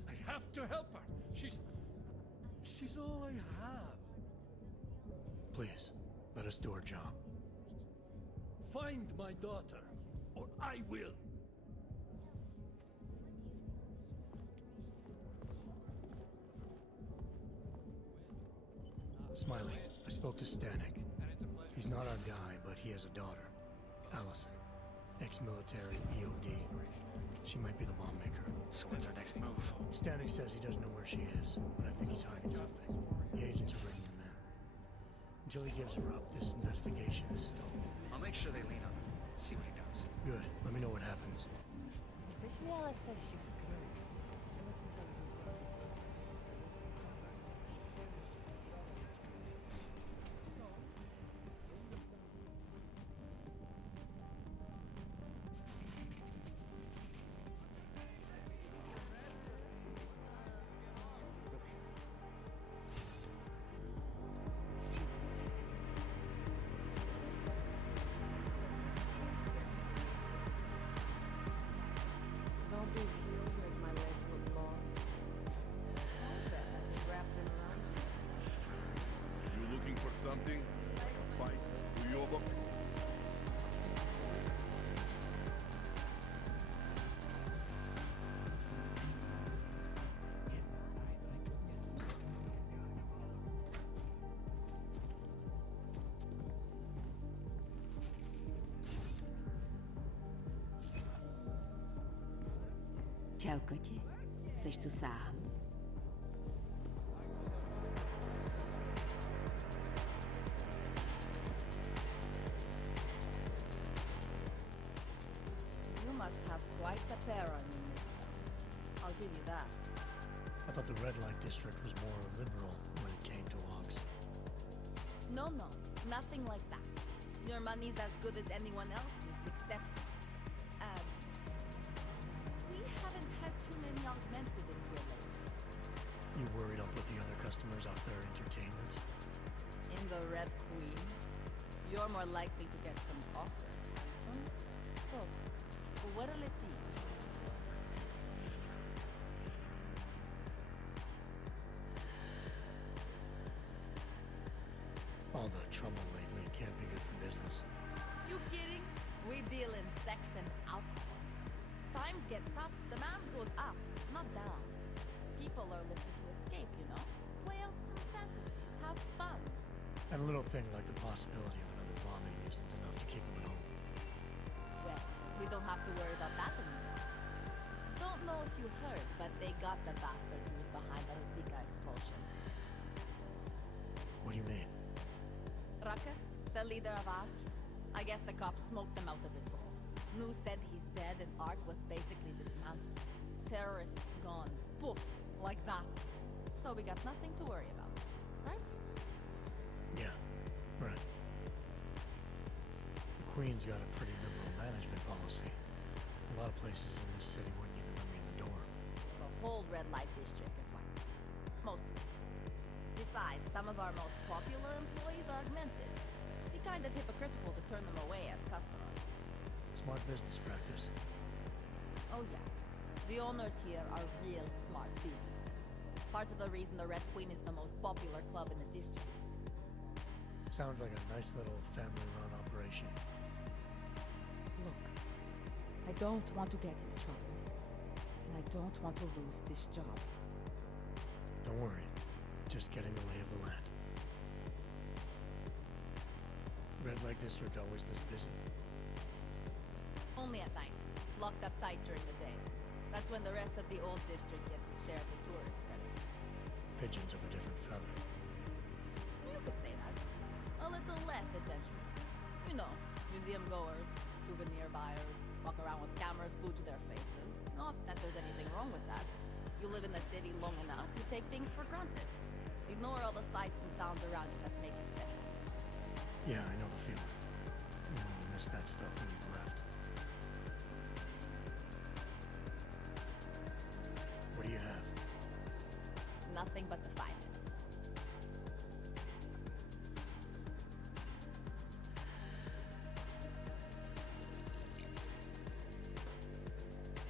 I have to help her! She's all I have. Please, let us do our job. Find my daughter, or I will! Smiley, I spoke to Stanek. He's not our guy, but he has a daughter. Allison. Ex-military, EOD. She might be the bomb maker. So what's our next move? Stanek says he doesn't know where she is, but I think he's hiding something. The agents are bringing him in. Until he gives her up, this investigation is stalled. I'll make sure they lean on him. See what he knows. Good. Let me know what happens. Something? A fight? Do you over? Čau, koti. Seš tu sám? Must have quite a pair on you, mister. I'll give you that. I thought the red light district was more liberal when it came to logs. No, nothing like that. Your money's as good as anyone else's, except... we haven't had too many augmented in here lately. You worried I'll put the other customers off their entertainment? In the Red Queen, you're more likely to get some offers, handsome. So, what'll it be? All the trouble lately can't be good for business. You kidding? We deal in sex and alcohol. Times get tough, demand goes up, not down. People are looking to escape, you know? Play out some fantasies, have fun. And a little thing like the possibility of another bombing isn't enough to keep them at home. Well, we don't have to worry about that anymore. Don't know if you heard, but they got the bastard who was behind the Ruzika expulsion. What do you mean? Rucker, the leader of ARC. I guess the cops smoked him out of his hole. Nu said he's dead and ARC was basically dismantled. Terrorists gone. Poof. Like that. So we got nothing to worry about. Right? Yeah, right. The Queen's got a pretty liberal management policy. A lot of places in this city wouldn't even let me in the door. The whole red light district is like that. Mostly. Besides, some of our most popular employees are augmented. Be kind of hypocritical to turn them away as customers. Smart business practice. Oh yeah. The owners here are real smart businessmen. Part of the reason the Red Queen is the most popular club in the district. Sounds like a nice little family-run operation. Look, I don't want to get into trouble. And I don't want to lose this job. Don't worry. Just getting the lay of the land. Red light district always this busy? Only at night. Locked up tight during the day. That's when the rest of the old district gets its share of the tourist revenues. Pigeons of a different feather. You could say that. A little less adventurous. You know, museum goers, souvenir buyers, walk around with cameras glued to their faces. Not that there's anything wrong with that. You live in the city long enough, you take things for granted. Ignore all the sights and sounds around you that make it special. Yeah, I know the feeling. I miss that stuff when you've left. What do you have? Nothing but the finest.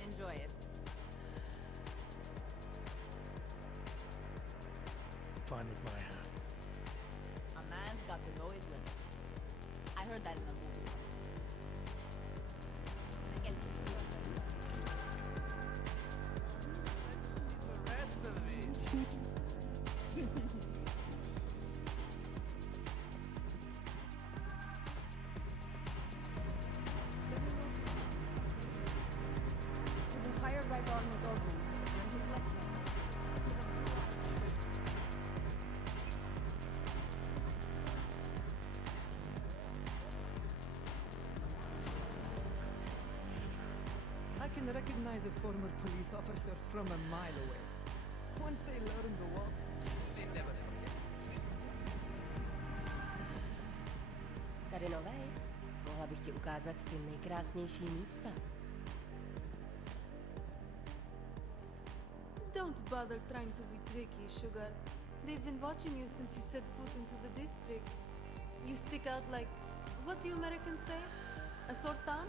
Enjoy it. Fine with my half. A man's got to know his limits. I heard that in a movie once. I get you. The rest of it. His entire right arm is open, and his left one. I can recognize a former police officer from a mile away. Once they learn to walk, they never forget. Tady novej. Mohla bych ti ukázat ty nejkrásnější místa. Don't bother trying to be tricky, Sugar. They've been watching you since you set foot into the district. You stick out like... What do Americans say? A sore thumb?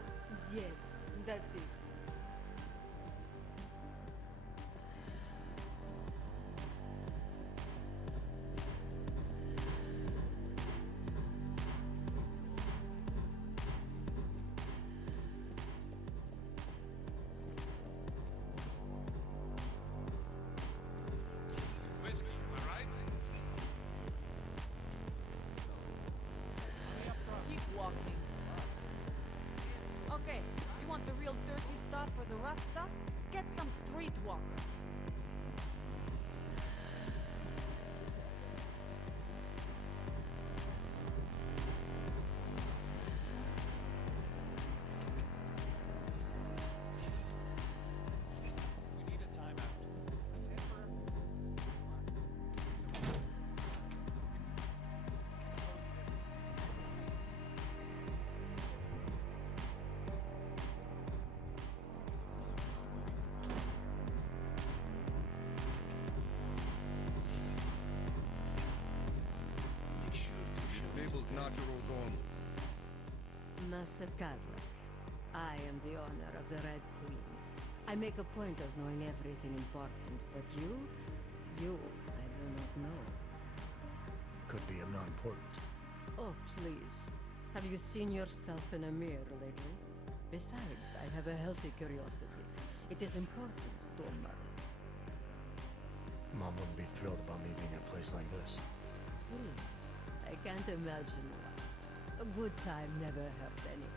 Yes, that's it. Whiskey, am I right? Keep walking. Okay, you want the real dirty stuff or the rough stuff? Get some streetwalker. We need a timeout. This stable's natural zone. Master Cadlock, I am the owner of the Red Queen. I make a point of knowing everything important, but you, I do not know. Could be, I'm not important. Oh, please. Have you seen yourself in a mirror lately? Besides, I have a healthy curiosity. It is important to a mother. Mom wouldn't be thrilled about me being in a place like this. I can't imagine why. A good time never hurt anyone.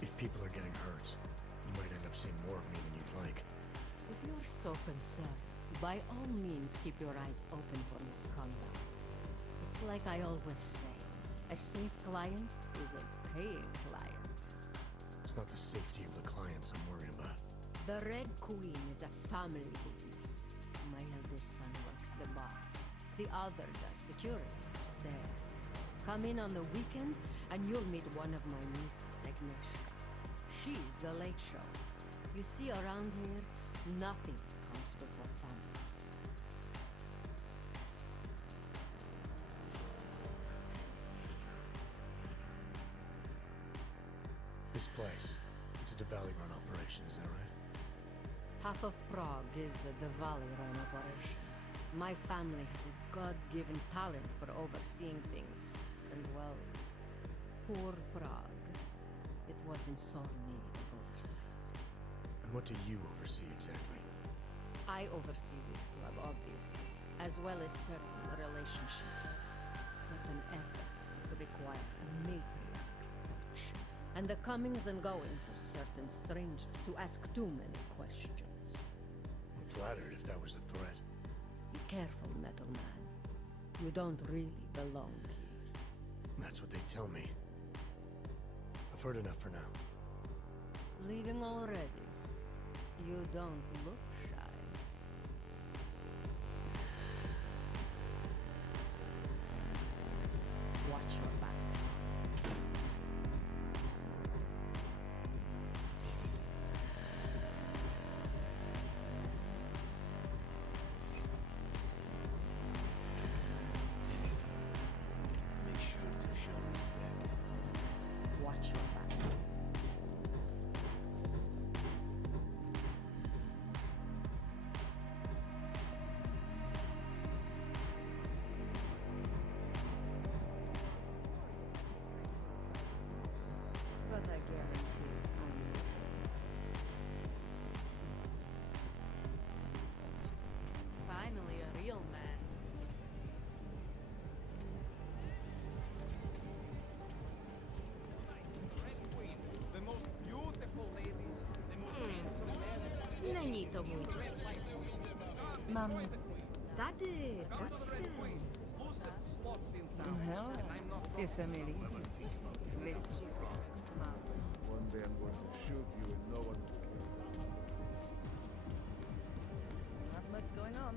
If people are getting hurt, you might end up seeing more of me than you'd like. If you're so concerned, by all means keep your eyes open for misconduct. It's like I always say, a safe client is a paying client. It's not the safety of the clients I'm worried about. The Red Queen is a family business. My eldest son works the bar. The other does security upstairs. Come in on the weekend, and you'll meet one of my nieces, Agnieszka. She's the late show. You see, around here, nothing comes before family. This place, it's a Diwali-run operation, is that right? Half of Prague is a Diwali-run operation. My family has a God-given talent for overseeing things. And well, poor Prague. It was in sore need of oversight. And what do you oversee exactly? I oversee this club, obviously, as well as certain relationships, certain efforts that require a matriarch's touch, and the comings and goings of certain strangers who ask too many questions. I'm flattered if that was a threat. Be careful, Metal Man. You don't really belong here. That's what they tell me. I've heard enough for now. Leaving already? You don't look shy. Watch your back. Make sure to show respect. Watch your back. But I guarantee I'm not. Finally, a real man. Red Queen, the most beautiful ladies, the most handsome men. Není to můj. Mám Tady, pojď sem. Closest slots in town. Hele, And I'm not ty se mi líbí. Listen, One day I'm going to shoot you and no one will care. not much going on.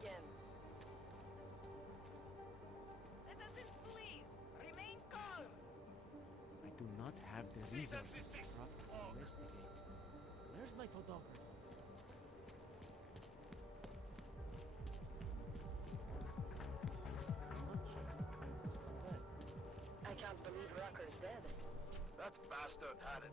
again. Citizens, please, remain calm. I do not have the resources to properly investigate. Where's my photographer? I can't believe Rucker's dead. That bastard had it.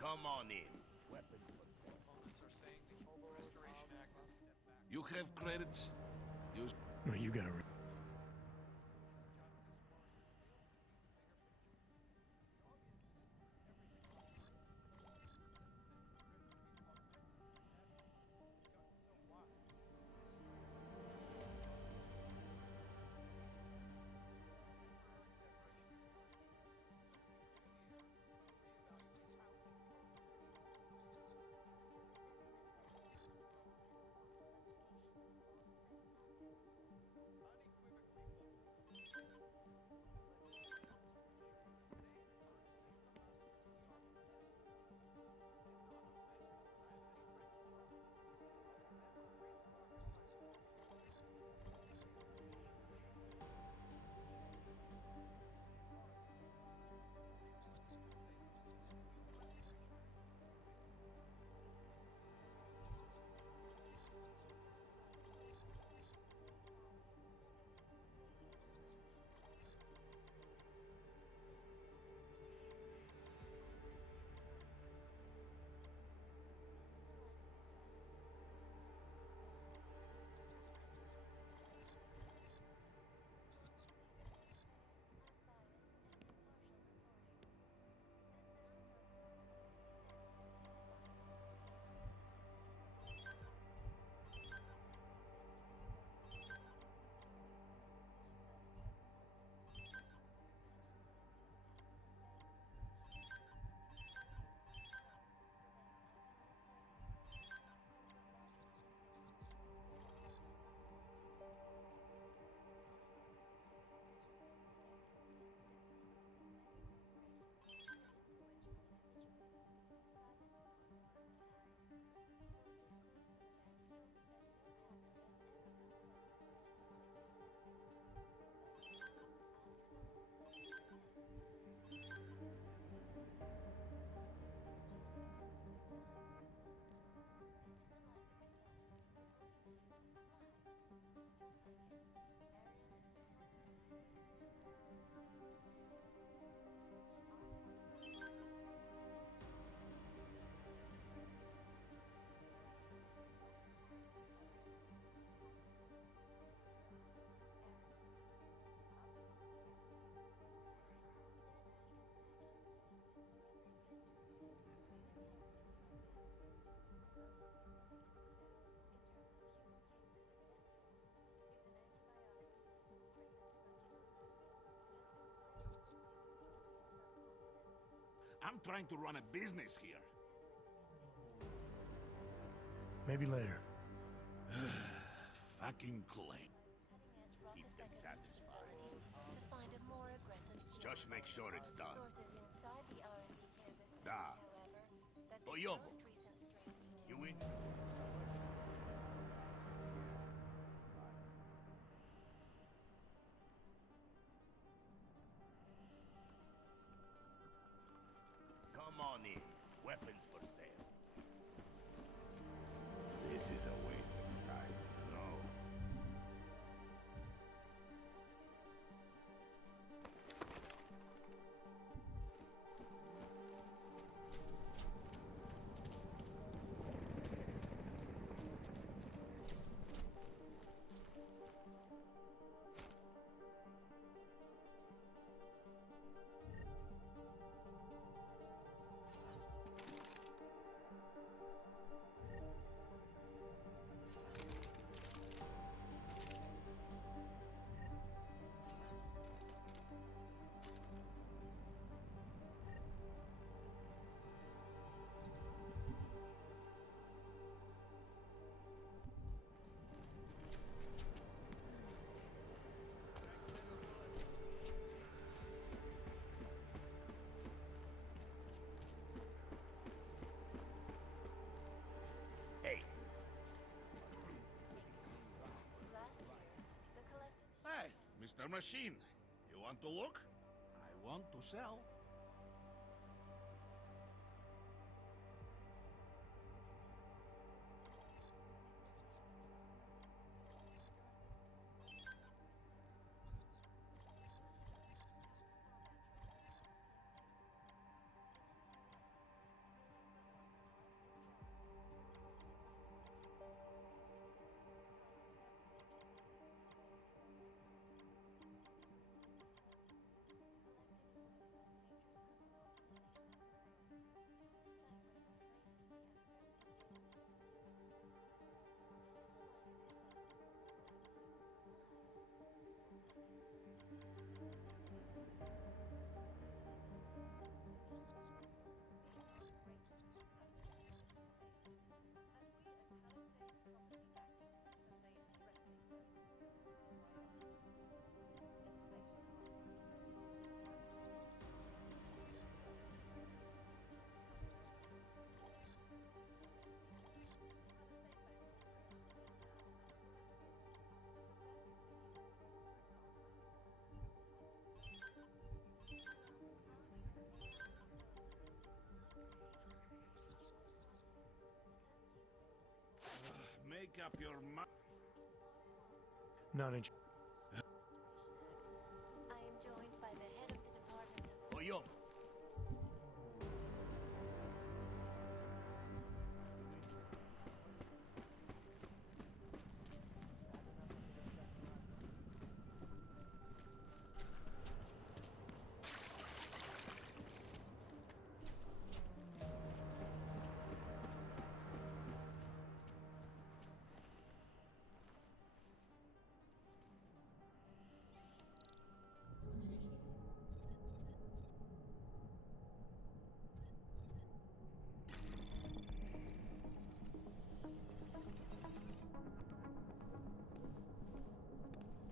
Come on in. Opponents are saying the Human Restoration Act is a step back. You have credits? Use. No, you gotta I'm trying to run a business here. Maybe later. Fucking claim. Keep them satisfied. To find a more aggressive Just make sure it's done. sources inside the R&D campus, Da. however, that the Oyobo. most recent strain You in? Come on in. Weapons for sale. This is a waste of time, no. Mr. Machine, you want to look? I want to sell. Make up your mind. Not in. I am joined by the head of the Department of... Oyo!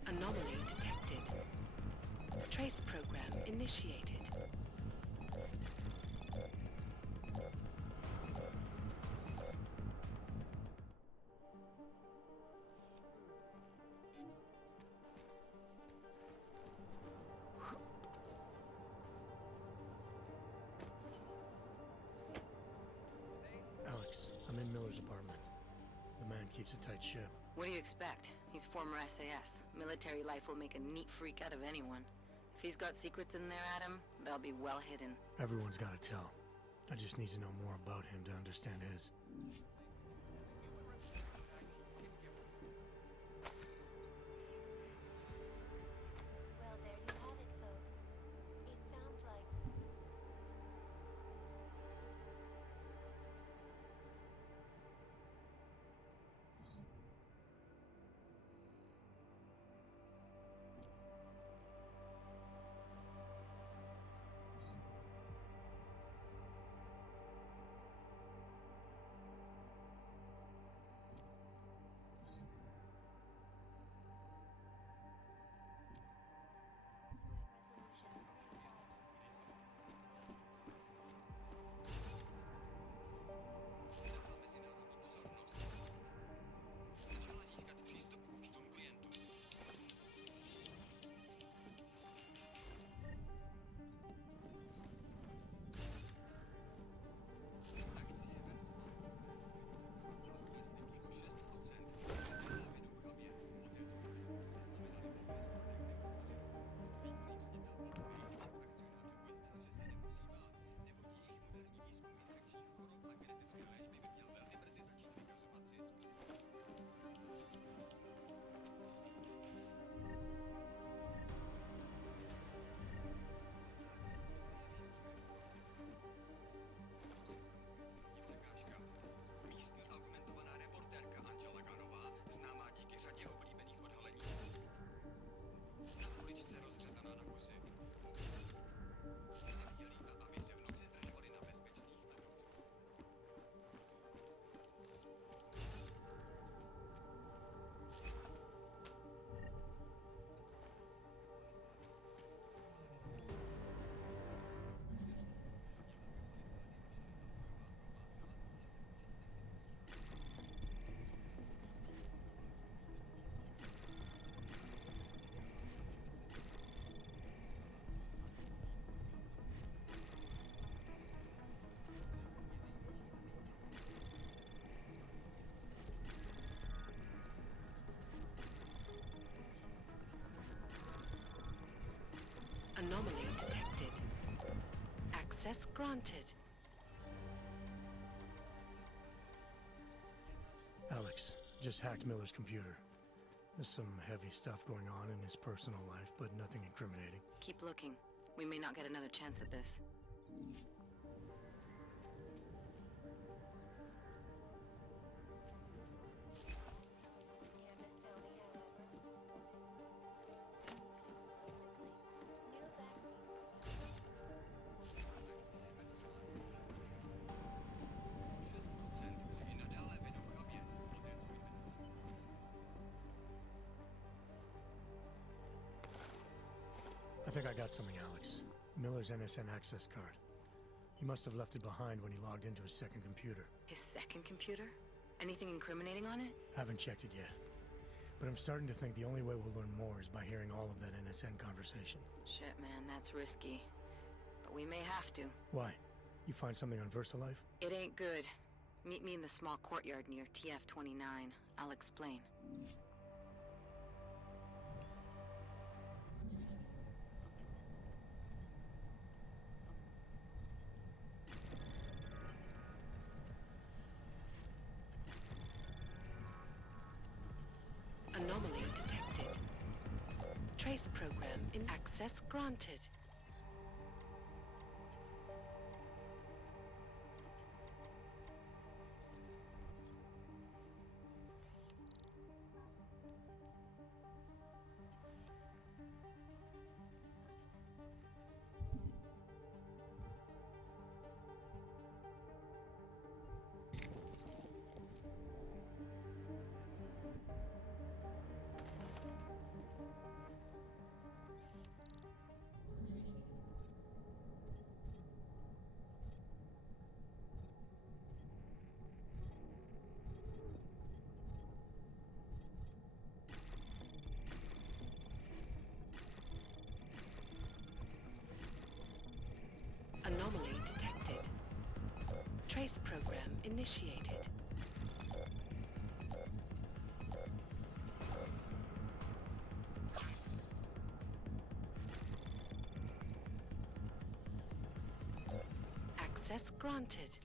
Anomaly detected. Trace program initiated. Alex, I'm in Miller's apartment. The man keeps a tight ship. What do you expect? He's former SAS. Military life will make a neat freak out of anyone. If he's got secrets in there, Adam, they'll be well hidden. Everyone's got to tell. I just need to know more about him to understand his. Well, there you have it, folks. It sounds like... Access granted. Alex, just hacked Miller's computer. There's some heavy stuff going on in his personal life, but nothing incriminating. Keep looking. We may not get another chance at this. I think I got something, Alex. Miller's NSN access card. He must have left it behind when he logged into his second computer. His second computer? Anything incriminating on it? Haven't checked it yet. But I'm starting to think the only way we'll learn more is by hearing all of that NSN conversation. Shit, man, that's risky. But we may have to. Why? You find something on VersaLife? It ain't good. Meet me in the small courtyard near TF-29. I'll explain. Anomaly detected. Trace program in access granted. Anomaly detected. Trace program initiated. Access granted.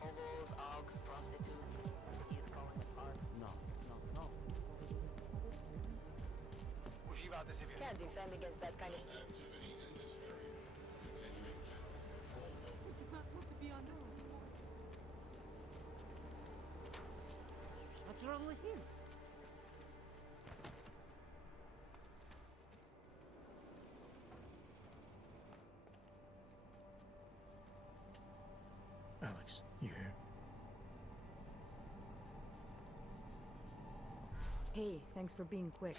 Hobos, augs, prostitutes. The city is falling apart. No, no, no. Užíváte si Can't defend against that kind of... What's wrong with him? Alex, you here? Hey, thanks for being quick.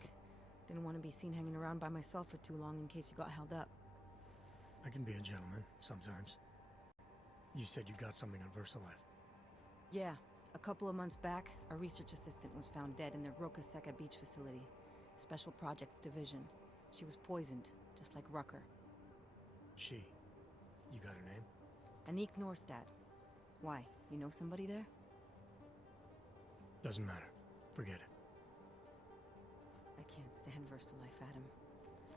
Didn't want to be seen hanging around by myself for too long in case you got held up. I can be a gentleman, sometimes. You said you got something on VersaLife. Yeah, a couple of months back, a research assistant was found dead in the Roka Seca beach facility. Special Projects Division. She was poisoned, just like Rucker. She. You got her name? Anik Norstad. Why? You know somebody there? Doesn't matter. Forget it. I can't understand VersaLife, Adam.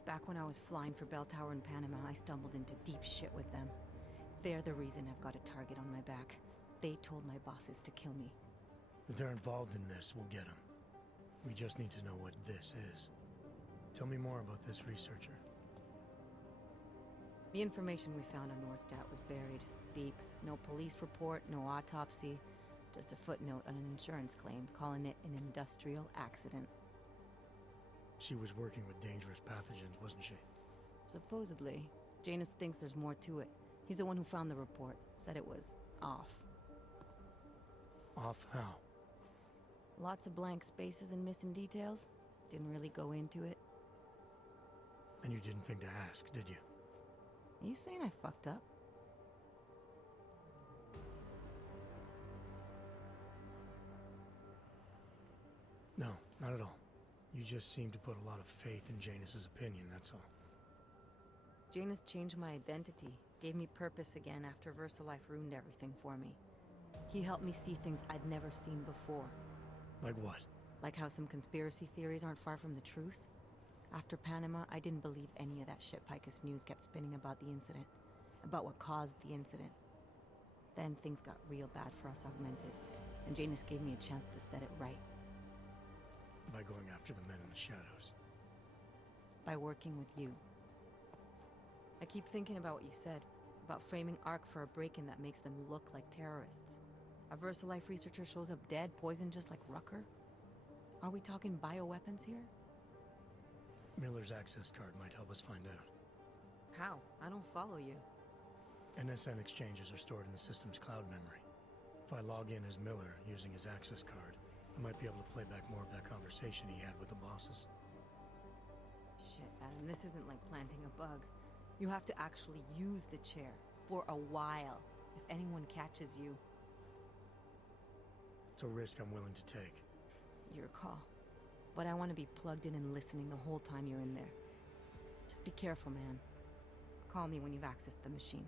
Back when I was flying for Bell Tower in Panama, I stumbled into deep shit with them. They're the reason I've got a target on my back. They told my bosses to kill me. If they're involved in this, we'll get them. We just need to know what this is. Tell me more about this researcher. The information we found on Norstat was buried deep. No police report, no autopsy. Just a footnote on an insurance claim, calling it an industrial accident. She was working with dangerous pathogens, wasn't she? Supposedly. Janus thinks there's more to it. He's the one who found the report. Said it was off. Off how? Lots of blank spaces and missing details. Didn't really go into it. And you didn't think to ask, did you? Are you saying I fucked up? No, not at all. You just seem to put a lot of faith in Janus's opinion, that's all. Janus changed my identity, gave me purpose again after VersaLife ruined everything for me. He helped me see things I'd never seen before. Like what? Like how some conspiracy theories aren't far from the truth. After Panama, I didn't believe any of that shit Picus News kept spinning about the incident. About what caused the incident. Then things got real bad for us Augmented, and Janus gave me a chance to set it right. By going after the men in the shadows. By working with you. I keep thinking about what you said, about framing ARC for a break-in that makes them look like terrorists. A VersaLife researcher shows up dead, poisoned just like Rucker? Are we talking bioweapons here? Miller's access card might help us find out. How? I don't follow you. NSN exchanges are stored in the system's cloud memory. If I log in as Miller using his access card, I might be able to play back more of that conversation he had with the bosses. Shit, Adam, this isn't like planting a bug. You have to actually use the chair. For a while. If anyone catches you. It's a risk I'm willing to take. Your call. But I want to be plugged in and listening the whole time you're in there. Just be careful, man. Call me when you've accessed the machine.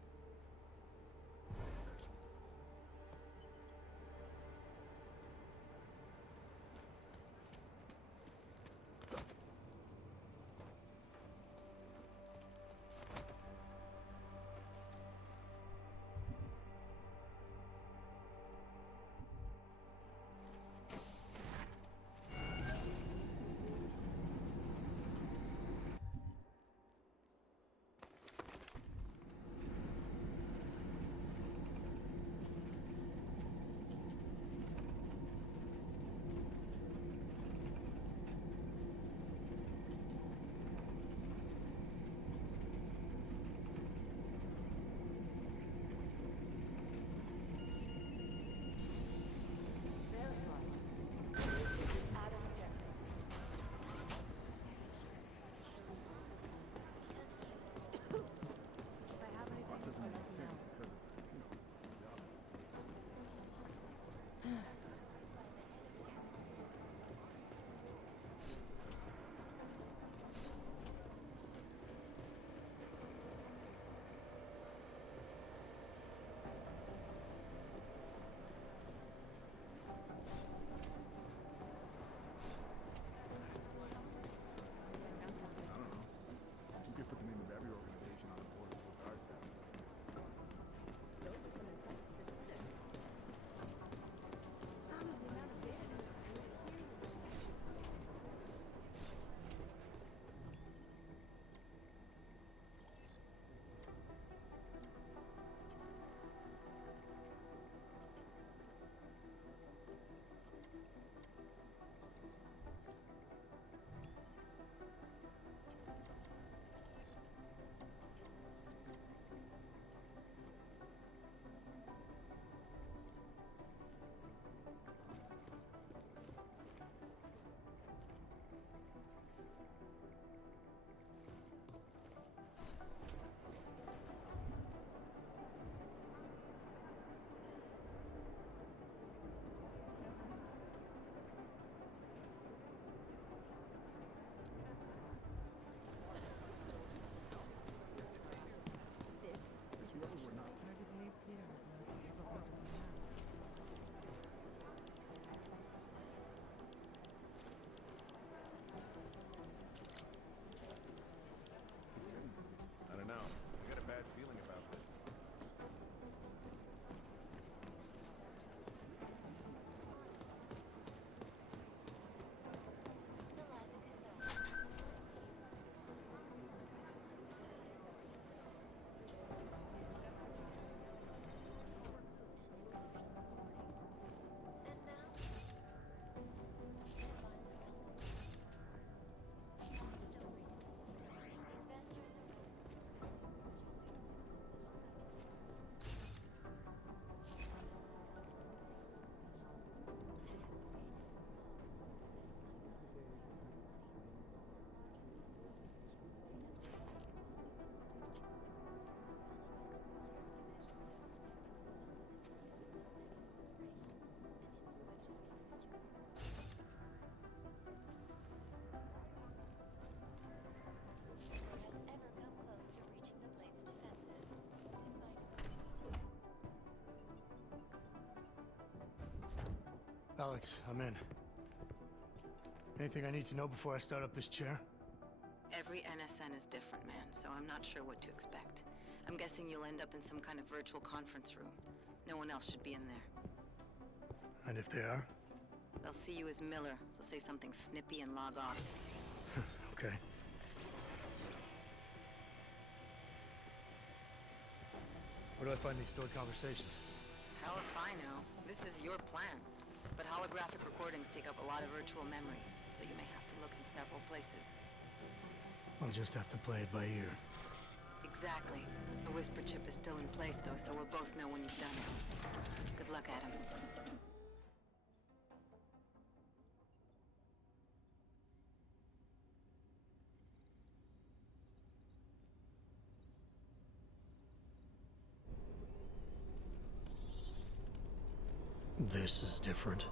Alex, I'm in. Anything I need to know before I start up this chair? Every NSN is different, man, so I'm not sure what to expect. I'm guessing you'll end up in some kind of virtual conference room. No one else should be in there. And if they are? They'll see you as Miller, so say something snippy and log off. Okay. Where do I find these stored conversations? Hell if I know. This is your plan. But holographic recordings take up a lot of virtual memory, so you may have to look in several places. I'll just have to play it by ear. Exactly. The whisper chip is still in place, though, so we'll both know when you've done it. Good luck, Adam. This is different.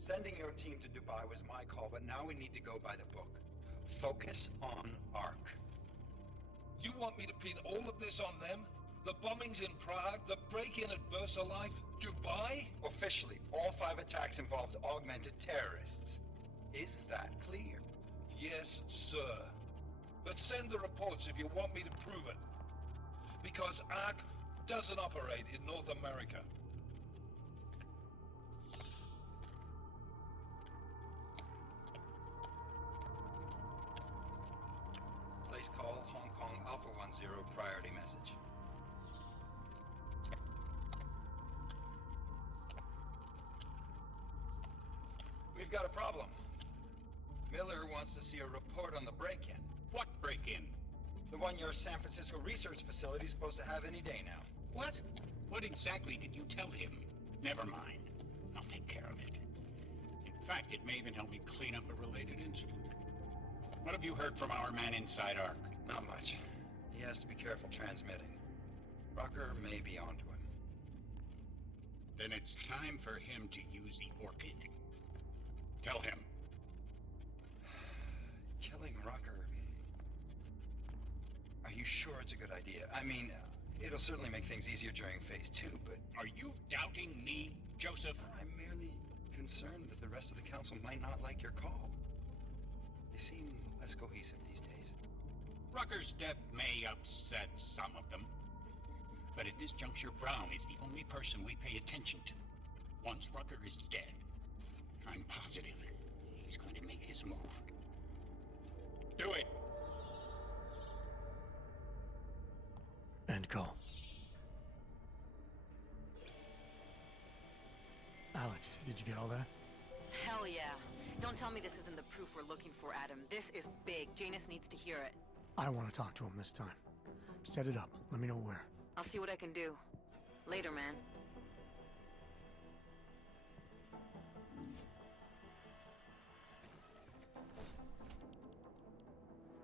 Sending your team to Dubai was my call, but now we need to go by the book. Focus on Ark. You want me to pin all of this on them? The bombings in Prague, the break-in at VersaLife, Dubai? Officially, all 5 attacks involved augmented terrorists. Is that clear? Yes, sir. But send the reports if you want me to prove it. Because Ark doesn't operate in North America. Place call Hong Kong Alpha 10 priority message. We've got a problem. Miller wants to see a report on the break-in. What break-in? The one your San Francisco research facility is supposed to have any day now. What? What exactly did you tell him? Never mind. I'll take care of it. In fact, it may even help me clean up a related incident. What have you heard from our man inside Ark? Not much. He has to be careful transmitting. Rucker may be onto him. Then it's time for him to use the Orchid. Tell him. Killing Rucker... Are you sure it's a good idea? I mean, it'll certainly make things easier during Phase 2, but... Are you doubting me, Joseph? I'm merely concerned that the rest of the council might not like your call. They seem less cohesive these days. Rucker's death may upset some of them. But at this juncture, Brown is the only person we pay attention to. Once Rucker is dead, I'm positive he's going to make his move. Do it! End call. Alex, did you get all that? Hell yeah. Don't tell me this isn't the proof we're looking for, Adam. This is big. Janus needs to hear it. I want to talk to him this time. Set it up. Let me know where. I'll see what I can do. Later, man.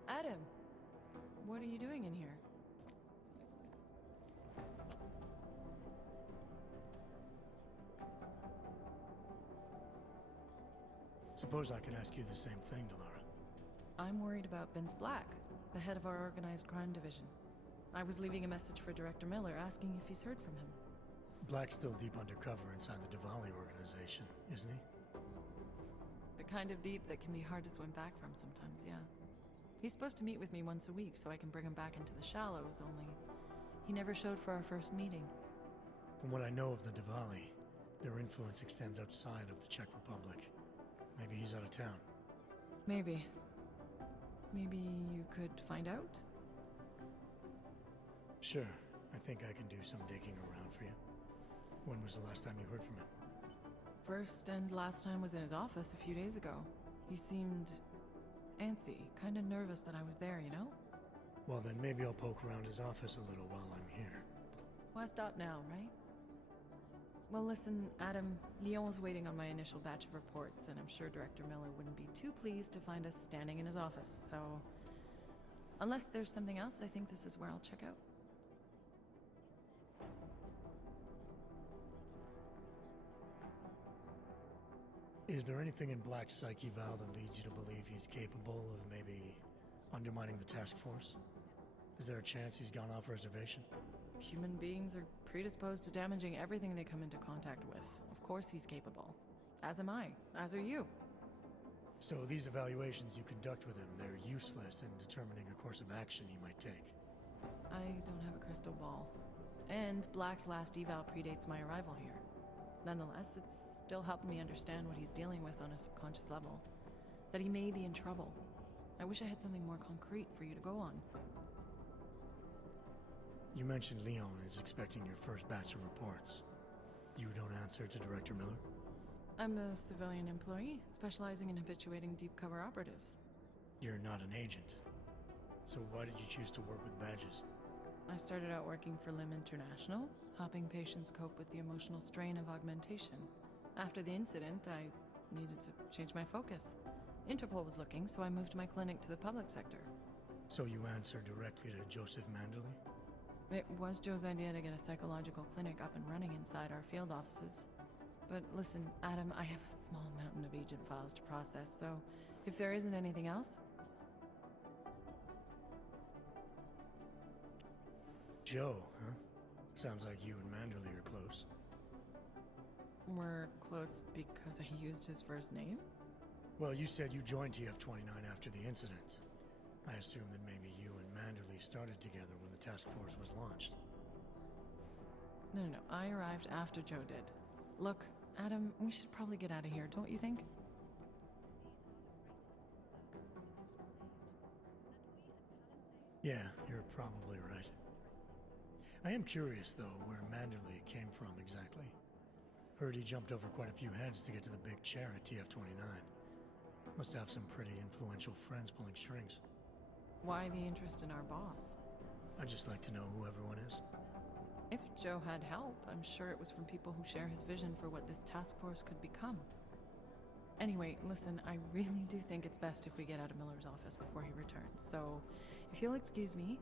Adam, what are you doing in here? Suppose I could ask you the same thing, Delara. I'm worried about Vince Black, the head of our organized crime division. I was leaving a message for Director Miller asking if he's heard from him. Black's still deep undercover inside the Diwali organization, isn't he? The kind of deep that can be hard to swim back from sometimes, yeah. He's supposed to meet with me once a week so I can bring him back into the shallows, only he never showed for our first meeting. From what I know of the Diwali, their influence extends outside of the Czech Republic. Maybe he's out of town. Maybe. Maybe you could find out? Sure. I think I can do some digging around for you. When was the last time you heard from him? First and last time was in his office a few days ago. He seemed antsy, kind of nervous that I was there, you know? Well, then maybe I'll poke around his office a little while I'm here. Why stop now, right? Well, listen, Adam, Lyon's waiting on my initial batch of reports, and I'm sure Director Miller wouldn't be too pleased to find us standing in his office, so... Unless there's something else, I think this is where I'll check out. Is there anything in Black's psyche, Val, that leads you to believe he's capable of maybe undermining the task force? Is there a chance he's gone off reservation? Human beings are predisposed to damaging everything they come into contact with. Of course he's capable. As am I. As are you. So these evaluations you conduct with him, they're useless in determining a course of action he might take? I don't have a crystal ball. And Black's last eval predates my arrival here. Nonetheless, it's still helped me understand what he's dealing with on a subconscious level. That he may be in trouble. I wish I had something more concrete for you to go on. You mentioned Leon is expecting your first batch of reports. You don't answer to Director Miller? I'm a civilian employee, specializing in habituating deep cover operatives. You're not an agent. So why did you choose to work with badges? I started out working for LIM International, helping patients cope with the emotional strain of augmentation. After the incident, I needed to change my focus. Interpol was looking, so I moved my clinic to the public sector. So you answer directly to Joseph Mandley? It was Joe's idea to get a psychological clinic up and running inside our field offices. But listen, Adam, I have a small mountain of agent files to process, so if there isn't anything else... Joe, huh? Sounds like you and Manderley are close. We're close because I used his first name? Well, you said you joined TF-29 after the incident. I assumed that maybe you and Manderley started together when the task force was launched. No, I arrived after Joe did. Look, Adam, we should probably get out of here, don't you think? Yeah, you're probably right. I am curious, though, where Manderley came from exactly. Heard he jumped over quite a few heads to get to the big chair at TF-29. Must have some pretty influential friends pulling strings. Why the interest in our boss? I'd just like to know who everyone is. If Joe had help, I'm sure it was from people who share his vision for what this task force could become. Anyway, listen, I really do think it's best if we get out of Miller's office before he returns, so if you'll excuse me,